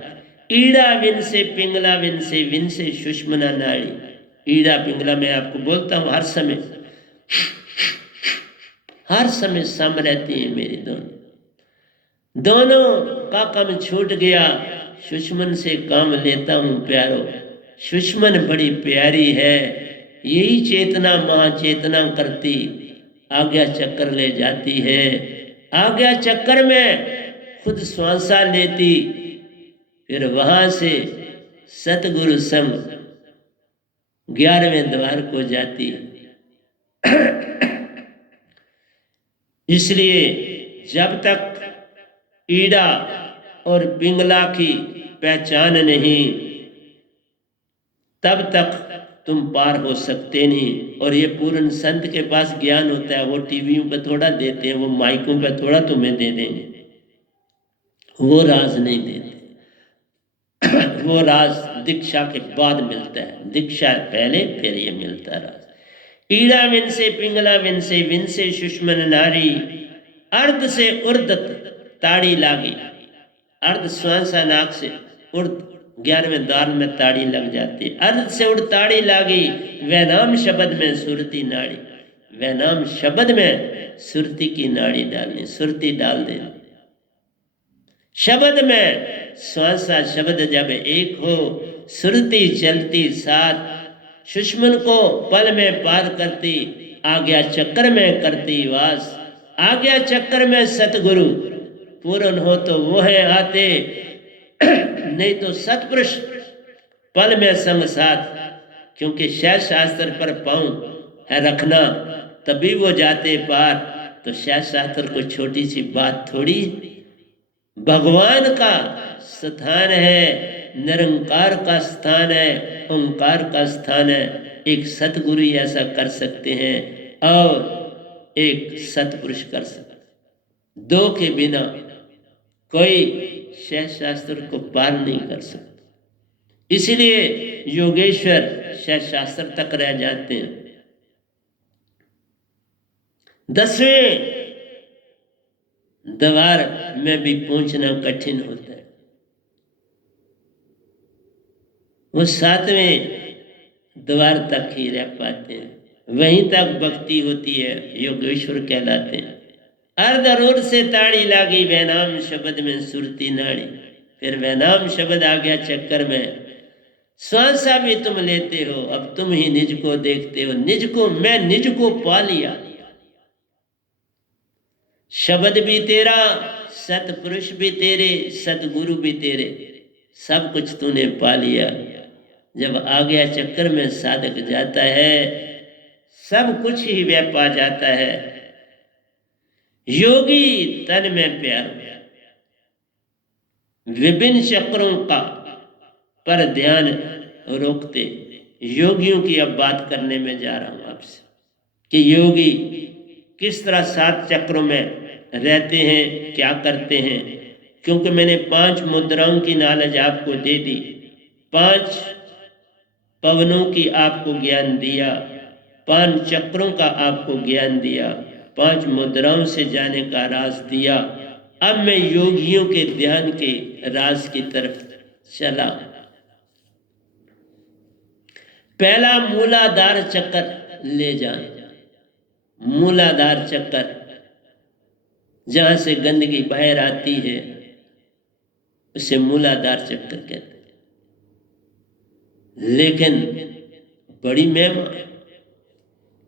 ईड़ा विन से पिंगला विन से सुषमना नाड़ी, ईड़ा पिंगला मैं आपको बोलता हूँ, हर समय सम रहती है मेरी दोनों का काम छूट गया, दुश्मन से काम लेता हूँ प्यारो, दुश्मन बड़ी प्यारी है, यही चेतना महाचेतना करती, आज्ञा चक्कर ले जाती है, आज्ञा चक्कर में खुद श्वासा लेती, फिर वहां से सतगुरु संग 11वें द्वार को जाती। इसलिए जब तक ईड़ा और पिंगला की पहचान नहीं, तब तक तुम पार हो सकते नहीं। और ये पूर्ण संत के पास ज्ञान होता है, वो टीवियों पे थोड़ा देते हैं, वो माइकों पे थोड़ा तुम्हें दे देंगे, वो राज नहीं देते। वो राज दीक्षा के बाद मिलता है, दीक्षा पहले फिर ये मिलता राज। ईड़ा विनसे पिंगला विनसे, विनसे सुषमन नारी, अर्ध से उर्द ताड़ी लागी, अर्ध श्वासा नाक से उर्द 11वें द्वार में ताड़ी लग जाती, अर्ध से उड़ ताड़ी लागी, वह नाम शब्द में सुरती नाड़ी, वह नाम शब्द में सुरती की नाड़ी डालनी, सुरती डाल देनी। शब्द में श्वासा शब्द जब एक हो, सुरती चलती साथ, दुश्मन को पल में पार करती, आज्ञा चक्कर में करती वास, आज्ञा चक्कर में सतगुरु पूर्ण हो तो वो है आते, नहीं तो सतपुरुष पल में संग साथ। क्योंकि शैव शास्त्र पर पाँव है रखना तभी वो जाते पार, तो शैव शास्त्र को छोटी सी बात थोड़ी, भगवान का स्थान है, निरंकार का स्थान है, ओंकार का स्थान है। एक सतगुरु ऐसा कर सकते हैं और एक सतपुरुष कर सकते, दो के बिना कोई शैव शास्त्र को पार नहीं कर सकता। इसलिए योगेश्वर शैव शास्त्र तक रह जाते हैं। 10वें द्वार में भी पहुंचना कठिन होता है, वो 7वें द्वार तक ही रह पाते हैं, वहीं तक भक्ति होती है, योगेश्वर कहलाते हैं। अर्ध रोड से ताड़ी लागी, वह नाम शब्द में सुरती नाड़ी, फिर वह नाम शब्द आ गया चक्कर में, श्वासा भी तुम लेते हो, अब तुम ही निज को देखते हो, निज को मैं निज को पा लिया, शब्द भी तेरा, सतपुरुष भी तेरे, सतगुरु भी तेरे, सब कुछ तूने पा लिया। जब आ गया चक्कर में साधक जाता है, सब कुछ ही वह पा जाता है। योगी तन में प्यार, विभिन्न चक्रों का पर ध्यान रोकते। योगियों की अब बात करने में जा रहा हूं आपसे कि योगी किस तरह 7 चक्रों में रहते हैं, क्या करते हैं। क्योंकि मैंने 5 मुद्राओं की नॉलेज आपको दे दी, 5 पवनों की आपको ज्ञान दिया, 5 चक्रों का आपको ज्ञान दिया, 5 मुद्राओं से जाने का राज दिया। अब मैं योगियों के ध्यान के राज की तरफ चला। पहला मूलाधार चक्कर ले जाए, मूलाधार चक्कर जहां से गंदगी बाहर आती है उसे मूलाधार चक्कर कहते हैं। लेकिन बड़ी महिमा,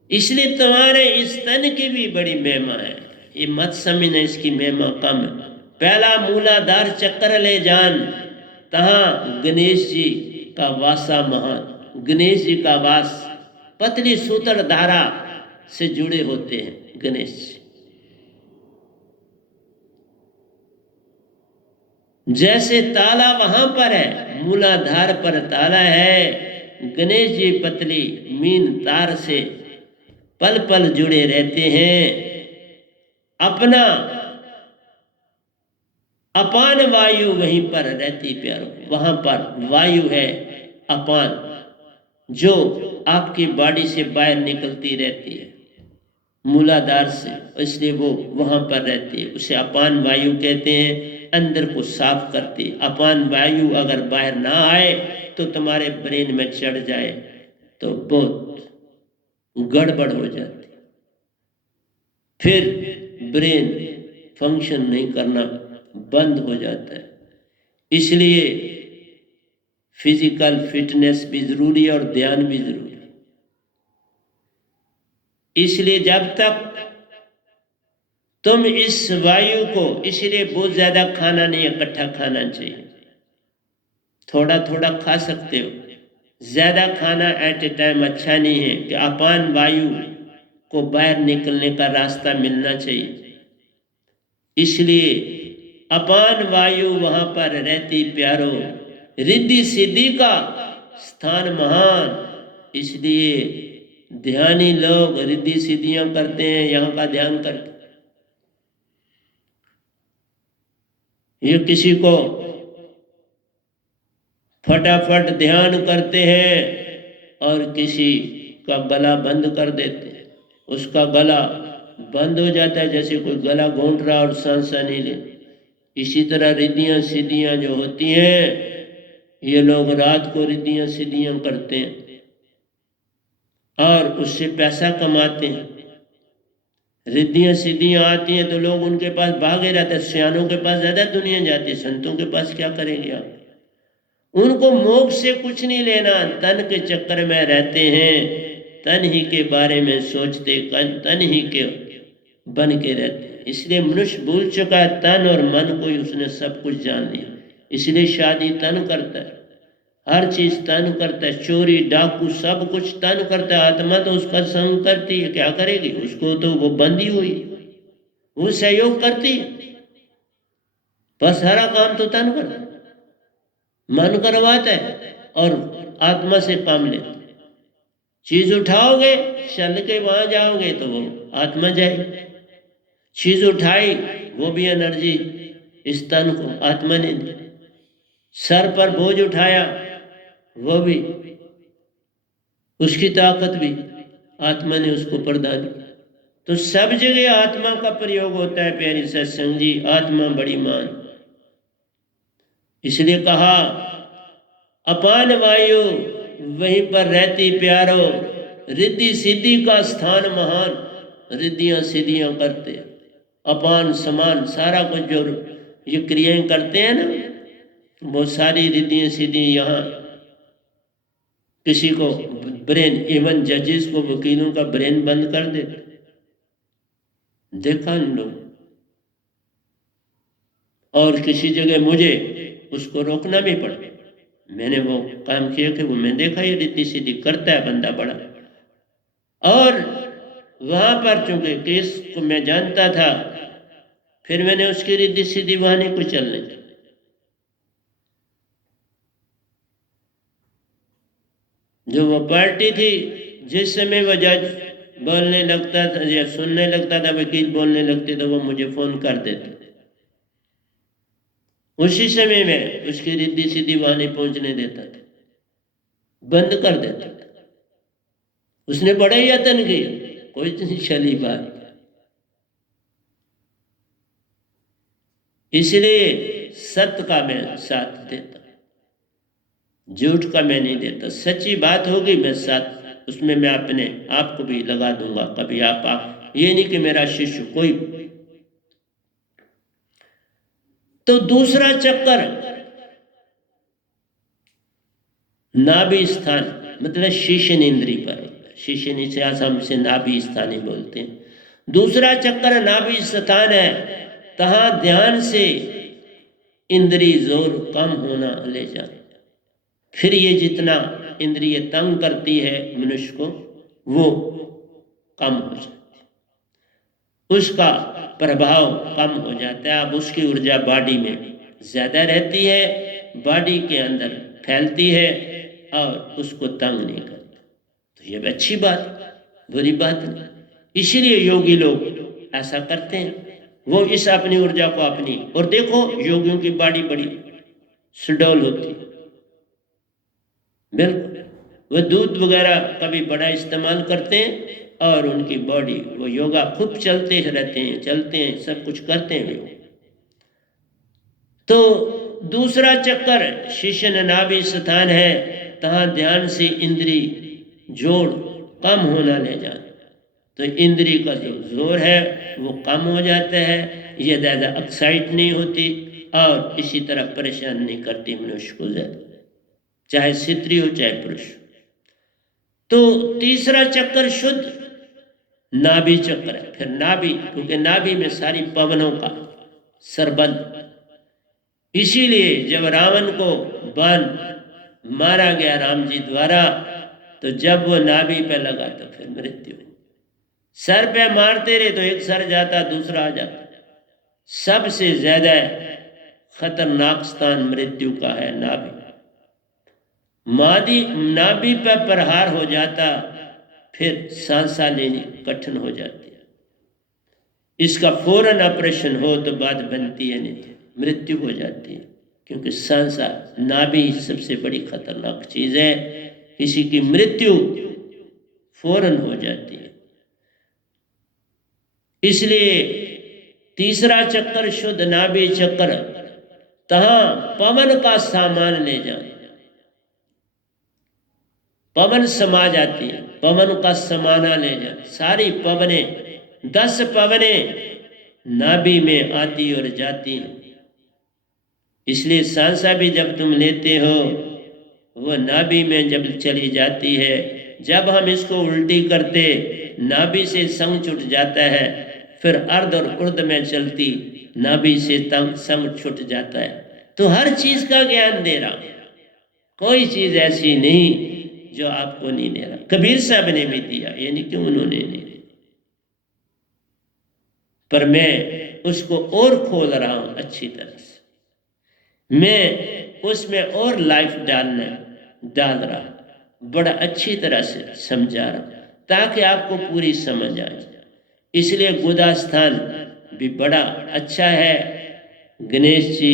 इसलिए तुम्हारे इस तन की भी बड़ी महिमा है, ये मत समझना इसकी महिमा कम है। पहला मूलाधार चक्कर ले जान, तहां गणेश जी का वासा महान, गणेश जी का वास पतली सूत्र धारा से जुड़े होते हैं गणेश जी। जैसे ताला वहां पर है, मूलाधार पर ताला है, गणेश जी पतली मीन तार से पल पल जुड़े रहते हैं। अपना अपान वायु वहीं पर रहती प्यारो, वहां पर वायु है अपान, जो आपकी बॉडी से बाहर निकलती रहती है मूलाधार से, इसलिए वो वहां पर रहती है, उसे अपान वायु कहते हैं। अंदर को साफ करती, अपान वायु अगर बाहर ना आए तो तुम्हारे ब्रेन में चढ़ जाए तो बहुत गड़बड़ हो जाती, फिर ब्रेन फंक्शन नहीं करना बंद हो जाता है। इसलिए फिजिकल फिटनेस भी जरूरी है और ध्यान भी जरूरी है। इसलिए जब तक तुम इस वायु को, इसलिए बहुत ज्यादा खाना नहीं इकट्ठा खाना चाहिए, थोड़ा थोड़ा खा सकते हो। ज्यादा खाना एट ए टाइम अच्छा नहीं है कि अपान वायु को बाहर निकलने का रास्ता मिलना चाहिए। इसलिए अपान वायु वहां पर रहती प्यारो, रिद्धि सिद्धि का स्थान महान। इसलिए ध्यानी लोग रिद्धि सिद्धियां करते हैं, यहाँ का ध्यान करते। ये किसी को फटाफट ध्यान करते हैं और किसी का गला बंद कर देते हैं, उसका गला बंद हो जाता है, जैसे कोई गला घोंट रहा और सांस नहीं ले। इसी तरह रिद्धियां सिद्धियां जो होती हैं, ये लोग रात को रिद्धियां सिद्धियां करते हैं और उससे पैसा कमाते हैं। रिद्धियां सिद्धियां आती हैं तो लोग उनके पास भागे रहते हैं। सियानों के पास ज्यादा दुनिया जाती है, संतों के पास क्या करेंगे आप? उनको मोक्ष से कुछ नहीं लेना, तन के चक्कर में रहते हैं, तन ही के बारे में सोचते, तन ही के बन के रहते हैं। इसलिए मनुष्य भूल चुका है तन और मन को ही, उसने सब कुछ जान लिया। इसलिए शादी तन करता है, हर चीज तन करता है, चोरी डाकू सब कुछ तन करता है। आत्मा तो उसका संग करती है, क्या करेगी? उसको तो वो बंदी हुई, वो सहयोग करती है, बस सारा काम तो तन करता है, मन करवाता है और आत्मा से काम लेता। चीज उठाओगे, चल के वहां जाओगे तो वो आत्मा जाएगी। चीज उठाई, वो भी एनर्जी इस तन को आत्मा ने दी। सर पर बोझ उठाया, वो भी, उसकी ताकत भी आत्मा ने उसको प्रदान की। तो सब जगह आत्मा का प्रयोग होता है प्यारी सत्संग जी, आत्मा बड़ी मान। इसलिए कहा अपान वायु वहीं पर रहती प्यारो, रिद्धि सिद्धि का स्थान महान। रिद्धियां सिद्धियां करते, अपान समान सारा कुछ जो ये क्रियाएं करते हैं ना, वो सारी रिद्धियां सिद्धियां यहाँ। किसी को ब्रेन, इवन जजेस को, वकीलों का ब्रेन बंद कर देते, देखा इन लोग। और किसी जगह मुझे उसको रोकना भी पड़ा, मैंने वो काम किया कि वो मैं देखा ये रिद्धि सिद्धि करता है बंदा बड़ा। और वहां पर चूंकि केस को मैं जानता था, फिर मैंने उसकी रिद्धि सिद्धि वहां नहीं कुछ चलने दी। जो वो पार्टी थी, जिस समय वो जज बोलने लगता था या सुनने लगता था, वकील बोलने लगते तो वो मुझे फोन कर देते, उसी समय में उसकी रिद्धि सिद्धि वहां नहीं पहुंचने देता था, बंद कर देता था। उसने बड़ा ही यत्न किया, कोई नहीं चली बात। इसलिए सत्य का मैं साथ देता, झूठ का मैं नहीं देता। सच्ची बात होगी मैं साथ, उसमें मैं अपने आप को भी लगा दूंगा। कभी आप ये नहीं कि मेरा शिष्य कोई। तो दूसरा चक्कर नाभि स्थान, मतलब शीशन इंद्री पर, शीशन इतिहास हमसे नाभि स्थान ही बोलते हैं। दूसरा चक्कर नाभि स्थान है, तहां ध्यान से इंद्री जोर कम होना ले जाए। फिर ये जितना इंद्रिय तंग करती है मनुष्य को, वो कम हो जाती है, उसका प्रभाव कम हो जाता है। अब उसकी ऊर्जा बॉडी में ज्यादा रहती है, बॉडी के अंदर फैलती है और उसको तंग नहीं करता। तो ये अच्छी बात, बुरी बात नहीं। इसीलिए योगी लोग ऐसा करते हैं, वो इस अपनी ऊर्जा को अपनी। और देखो योगियों की बॉडी बड़ी सुडौल होती है, बिल्कुल। वो दूध वगैरह कभी बड़ा इस्तेमाल करते हैं और उनकी बॉडी, वो योगा खूब चलते रहते हैं, चलते हैं, सब कुछ करते हैं वे। तो दूसरा चक्कर शीशन नाभि स्थान है, तहां ध्यान से इंद्री जोड़ कम होना ले जाता, तो इंद्री का जो जोर है वो कम हो जाता है, ये ज़्यादा एक्साइट नहीं होती और इसी तरह परेशान नहीं करती मनुष्य को ज़्यादा, चाहे स्त्री हो चाहे पुरुष। तो तीसरा चक्कर शुद्ध नाभि चक्र है। फिर नाभि, क्योंकि नाभि में सारी पवनों का सरबंध, इसीलिए जब रावण को बाण मारा गया राम जी द्वारा, तो जब वो नाभि पे लगा तो फिर मृत्यु। सर पे मारते रहे तो एक सर जाता दूसरा आ जाता। सबसे ज्यादा खतरनाक स्थान मृत्यु का है नाभि। मादी नाभि पर प्रहार हो जाता फिर सांसा लेनी कठिन हो जाती है। इसका फौरन ऑपरेशन हो तो बात बनती है, नहीं तो मृत्यु हो जाती है, क्योंकि सांसा नाभि सबसे बड़ी खतरनाक चीज है, किसी की मृत्यु फौरन हो जाती है। इसलिए तीसरा चक्कर शुद्ध नाभि चक्र, तहां पवन का सामान ले जाए, पवन समा जाती है, पवन का समाना ले जाए, सारी पवने 10 पवने नाभि में आती और जाती हैं। इसलिए सांसा भी जब तुम लेते हो वो नाभि में जब चली जाती है, जब हम इसको उल्टी करते नाभि से संग छूट जाता है, फिर अर्ध और उर्ध में चलती नाभि से संग छूट जाता है। तो हर चीज का ज्ञान दे रहा, कोई चीज ऐसी नहीं जो आपको नहीं दे रहा। कबीर साहब ने भी दिया, यानी कि उन्होंने नहीं, पर मैं उसको और खोल रहा हूं अच्छी तरह से, मैं उसमें और लाइफ डाल रहा, बड़ा अच्छी तरह से समझा रहा ताकि आपको पूरी समझ आ जाए। इसलिए गोदा स्थान भी बड़ा अच्छा है। गणेश जी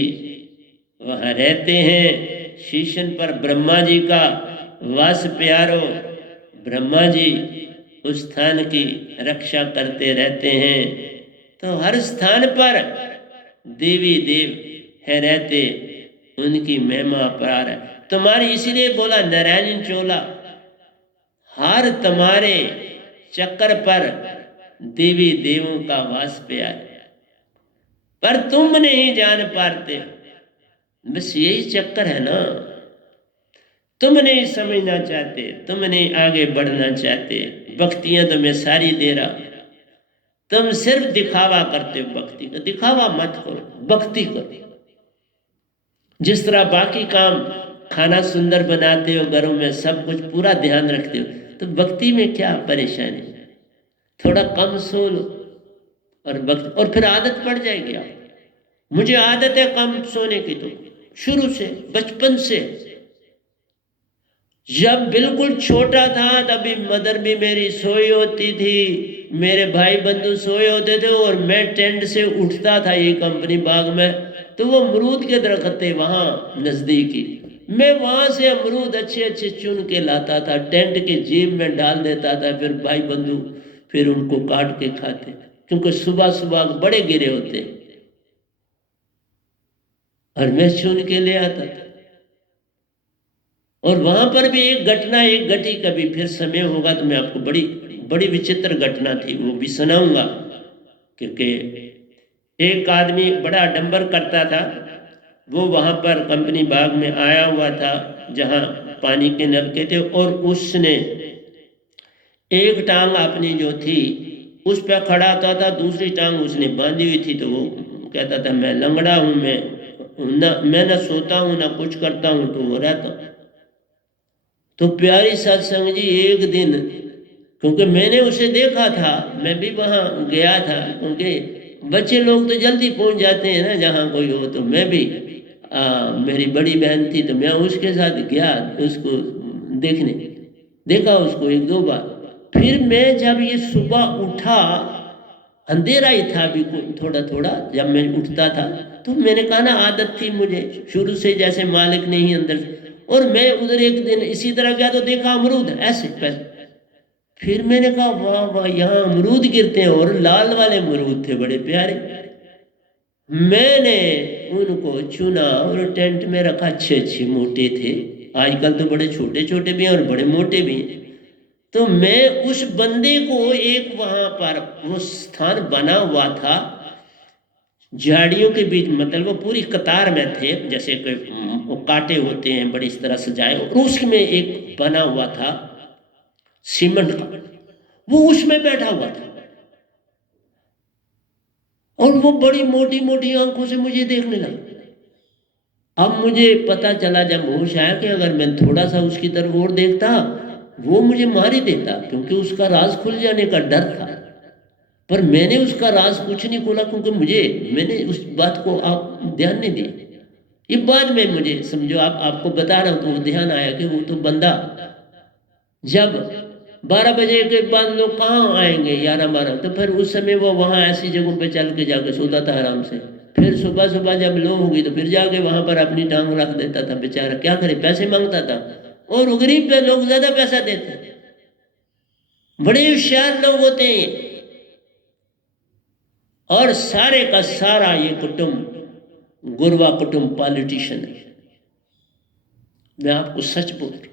वहाँ रहते हैं, शीशन पर ब्रह्मा जी का वास प्यारो, ब्रह्मा जी उस स्थान की रक्षा करते रहते हैं। तो हर स्थान पर देवी देव है रहते, उनकी महिमा अपार है। तुम्हारी इसीलिए बोला नारायण चोला, हर तुम्हारे चक्कर पर देवी देवों का वास प्यार, पर तुम नहीं जान पाते। बस यही चक्कर है ना, तुम नहीं समझना चाहते, तुम नहीं आगे बढ़ना चाहते। भक्तियां तो मैं सारी दे रहा, तुम सिर्फ दिखावा करते हो। भक्ति का दिखावा मत करो, भक्ति करो। जिस तरह बाकी काम खाना सुंदर बनाते हो, घरों में सब कुछ पूरा ध्यान रखते हो, तो भक्ति में क्या परेशानी? थोड़ा कम सो लो और भक्ति, और फिर आदत पड़ जाएगी। आप मुझे आदत है कम सोने की, तो शुरू से बचपन से, जब बिल्कुल छोटा था तभी मदर भी मेरी सोई होती थी, मेरे भाई बंधु सोए होते थे, और मैं टेंट से उठता था ये कंपनी बाग में, तो वो अमरूद के दरख्त थे वहाँ नज़दीकी, मैं वहाँ से अमरूद अच्छे अच्छे चुन के लाता था, टेंट के जेब में डाल देता था, फिर भाई बंधु फिर उनको काट के खाते, क्योंकि सुबह सुबह बड़े गिरे होते, और मैं चुन के ले आता था। और वहां पर भी एक घटना एक घटी, कभी फिर समय होगा तो मैं आपको बड़ी बड़ी विचित्र घटना थी वो भी सुनाऊंगा। क्योंकि एक आदमी बड़ा आडंबर करता था, वो वहां पर कंपनी बाग में आया हुआ था जहां पानी के नलके थे, और उसने एक टांग अपनी जो थी उस पर खड़ा होता था, दूसरी टांग उसने बांधी हुई थी। तो वो कहता था मैं लंगड़ा हूं, मैं न सोता हूं ना कुछ करता हूं, तो वो रहता। तो प्यारी सत्संग जी एक दिन, क्योंकि मैंने उसे देखा था, मैं भी वहाँ गया था, क्योंकि बच्चे लोग तो जल्दी पहुँच जाते हैं ना जहाँ कोई हो, तो मैं भी मेरी बड़ी बहन थी तो मैं उसके साथ गया उसको देखने, देखा उसको 1-2 बार। फिर मैं जब ये सुबह उठा, अंधेरा ही था अभी थोड़ा थोड़ा, जब मैं उठता था, तो मैंने कहा ना आदत थी मुझे शुरू से, जैसे मालिक ने ही अंदर, और मैं उधर एक दिन इसी तरह गया तो देखा अमरूद ऐसे पैसे। फिर मैंने कहा वाह वाह, यहाँ अमरूद गिरते हैं, और लाल वाले अमरूद थे बड़े प्यारे। मैंने उनको चुना और टेंट में रखा, अच्छे अच्छे मोटे थे, आजकल तो बड़े छोटे छोटे भी हैं और बड़े मोटे भी हैं। तो मैं उस बंदे को एक वहां पर वो स्थान बना हुआ था झाड़ियों के बीच, मतलब वो पूरी कतार में थे, जैसे कोई वो कांटे होते हैं बड़ी इस तरह सजाए, और उसमें एक बना हुआ था सीमेंट का, वो उसमें बैठा हुआ था और वो बड़ी मोटी मोटी आंखों से मुझे देखने लगा। अब मुझे पता चला जब होश आया कि अगर मैं थोड़ा सा उसकी तरफ और देखता वो मुझे मार ही देता, क्योंकि उसका राज खुल जाने का डर था। पर मैंने उसका राज कुछ नहीं खोला, क्योंकि मैंने उस बात को आप ध्यान नहीं दिया। ये बाद में मुझे समझो आपको बता रहा हूँ तो वो ध्यान आया कि वो तो बंदा जब 12 बजे के बाद लोग कहाँ आएंगे, 11-12, तो फिर उस समय वो वहाँ ऐसी जगहों पे चल के जाके सोता था आराम से। फिर सुबह सुबह जब लो होगी तो फिर जाके वहाँ पर अपनी टांग रख देता था बेचारा, क्या करे, पैसे मांगता था। और गरीब पे लोग ज्यादा पैसा देते, बड़े होशियार लोग होते हैं। और सारे का सारा ये कुटुंब गुरवा कुटुंब पॉलिटिशियन है। मैं आपको सच बोल रहा हूं,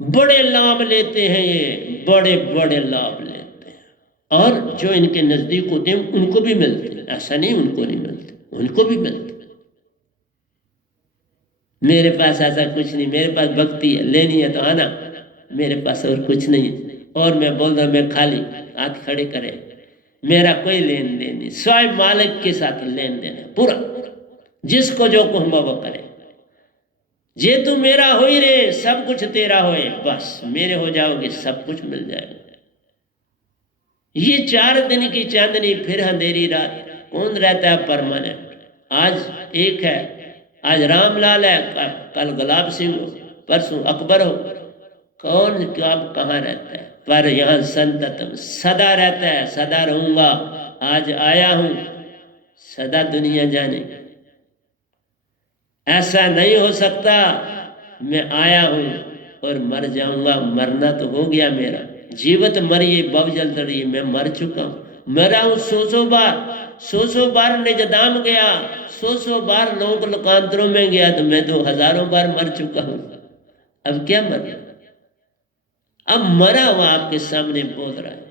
बड़े लाभ लेते हैं ये, बड़े बड़े लाभ लेते हैं। और जो इनके नजदीक होते हैं उनको भी मिलते हैं, ऐसा नहीं उनको नहीं मिलते, उनको भी मिलते। मेरे पास ऐसा कुछ नहीं, मेरे पास भक्ति है, लेनी है तो आना, मेरे पास और कुछ नहीं है। और मैं बोल रहा हूं मैं खाली हाथ खड़े करे, मेरा कोई लेन देन नहीं, स्वयं मालिक के साथ लेन देन है पूरा, जिसको जो कहूंगा वो करे। जे तू मेरा हो ही रे, सब कुछ तेरा होए, बस मेरे हो जाओगे, सब कुछ मिल जाएगा। ये 4 दिन की चांदनी फिर अंधेरी रात, कौन रहता है परमानेंट? आज एक है, आज रामलाल है, कल गुलाब सिंह हो, परसों अकबर हो, कौन कब कहाँ रहता है? पर यहाँ संततम सदा रहता है, सदा रहूंगा, आज आया हूं, सदा दुनिया जाने। ऐसा नहीं हो सकता मैं आया हूं और मर जाऊंगा, मरना तो हो गया मेरा, जीवत मरिए बब जल तड़िए, मैं मर चुका हूं, मरा हूं 100 बार, 100 बार निजदाम गया, 100 बार लोक लोकांतरों में गया, तो मैं तो हजारों बार मर चुका हूं। अब क्या मर, अब मरा हुआ आपके सामने बोल रहा है।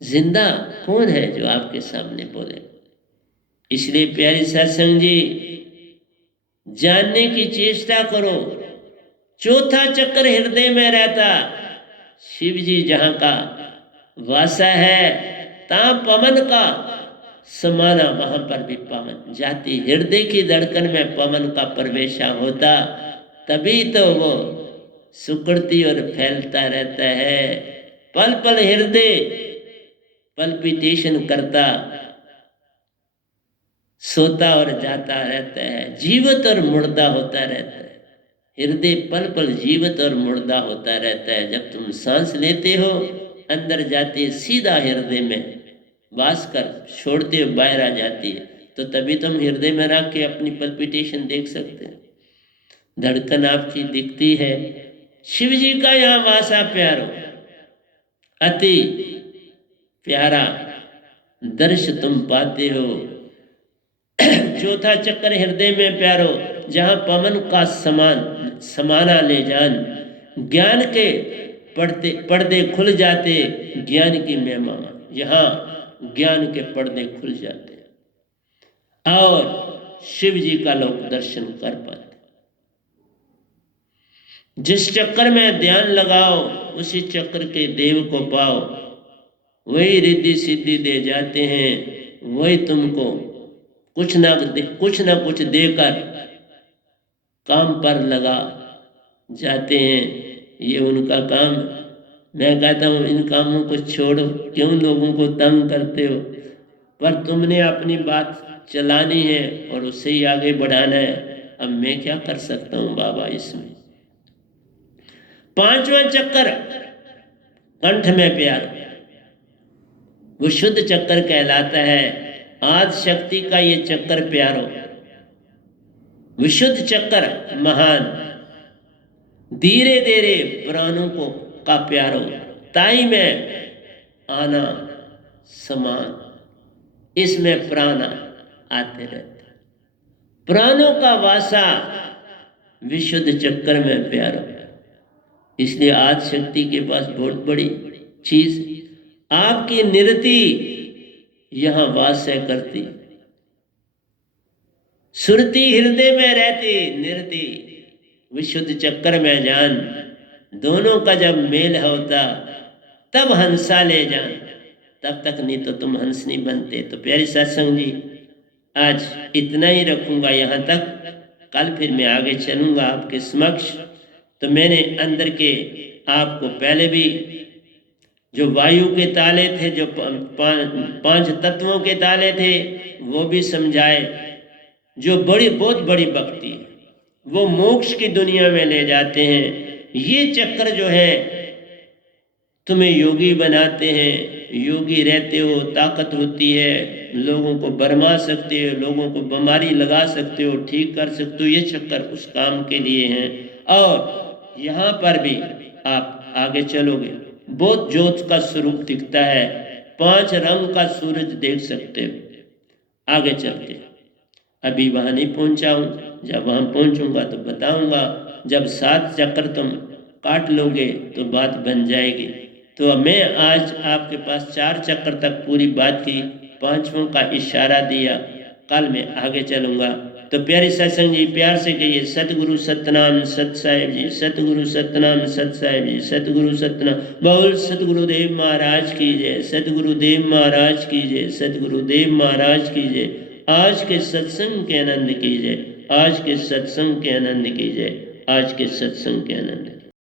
जिंदा कौन है जो आपके सामने बोले? इसलिए प्यारी सत्संग जी, जानने की चेष्टा करो। चौथा चक्र हृदय में रहता, शिव जी जहां का वासा है, ता पवन का समाना, वहां पर भी पवन जाति, हृदय की धड़कन में पवन का प्रवेशा होता, तभी तो वो सुकृति और फैलता रहता है। पल पल हृदय पल्पिटेशन करता, सोता और जाता रहता है, जीवित और मुर्दा होता रहता है। हृदय पल पल जीवित और मुर्दा होता रहता है। जब तुम सांस लेते हो अंदर जाती है, सीधा हृदय में वास कर छोड़ते हो बाहर आ जाती है, तो तभी तुम हृदय में रख के अपनी पल्पिटेशन देख सकते हैं, धड़कन आपकी दिखती है। शिव जी का यहाँ वासा प्यारो, अति प्यारा दर्श तुम पाते हो। चौथा चक्कर हृदय में प्यारो, जहां पवन का समान समाना ले जान, ज्ञान के पर्दे खुल जाते, ज्ञान की महिमा, यहाँ ज्ञान के पर्दे खुल जाते और शिव जी का लोग दर्शन कर पाते। जिस चक्कर में ध्यान लगाओ उसी चक्र के देव को पाओ, वही रिद्धि सिद्धि दे जाते हैं, वही तुमको कुछ ना कुछ देकर काम पर लगा जाते हैं। ये उनका काम। मैं कहता हूँ इन कामों को छोड़ो, क्यों लोगों को तंग करते हो? पर तुमने अपनी बात चलानी है और उससे ही आगे बढ़ाना है। अब मैं क्या कर सकता हूँ बाबा इसमें? 5वां चक्कर कंठ में प्यार, वो शुद्ध चक्कर कहलाता है। आदि शक्ति का ये चक्कर प्यारो, विशुद्ध चक्कर महान, धीरे धीरे प्राणों को का प्यारो, ताई में आना समान, इसमें प्राण आते रहते, प्राणों का वासा विशुद्ध चक्कर में प्यारो। इसलिए आज शक्ति के पास बहुत बड़ी चीज, आपकी निरति यहाँ वास है करती, सुरती हृदय में रहती, निरति विशुद्ध चक्कर में जान, दोनों का जब मेल होता तब हंसा ले जान, तब तक नहीं तो तुम हंस नहीं बनते। तो प्यारी सत्संग जी, आज इतना ही रखूंगा यहाँ तक, कल फिर मैं आगे चलूंगा आपके समक्ष। तो मैंने अंदर के आपको पहले भी जो वायु के ताले थे, जो पांच तत्वों के ताले थे, वो भी समझाए। जो बहुत बड़ी भक्ति, वो मोक्ष की दुनिया में ले जाते हैं। ये चक्कर जो है तुम्हें योगी बनाते हैं, योगी रहते हो, ताकत होती है, लोगों को भरमा सकते हो, लोगों को बीमारी लगा सकते हो, ठीक कर सकते हो। ये चक्कर उस काम के लिए हैं। और यहाँ पर भी आप आगे चलोगे, बहुत ज्योत का स्वरूप दिखता है, 5 रंग का सूरज देख सकते हो आगे चलते। अभी वहाँ नहीं पहुँचा हूँ, जब वहाँ पहुँचूंगा तो बताऊंगा। जब 7 चक्कर तुम काट लोगे तो बात बन जाएगी। तो मैं आज आपके पास 4 चक्कर तक पूरी बात की, 5वां का इशारा दिया, कल मैं आगे चलूँगा। तो प्यारे सत्संग जी, प्यार से कहिए सतगुरु सतनाम सत साहिब जी, सतगुरु सतनाम सत साहिब जी, सतगुरु सतनाम। बोल सतगुरुदेव महाराज की जय, सतगुरुदेव महाराज की जय, सतगुरुदेव महाराज की जय। आज के सत्संग के आनंद की जय, आज के सत्संग के आनंद की जय, आज के सत्संग के आनंद।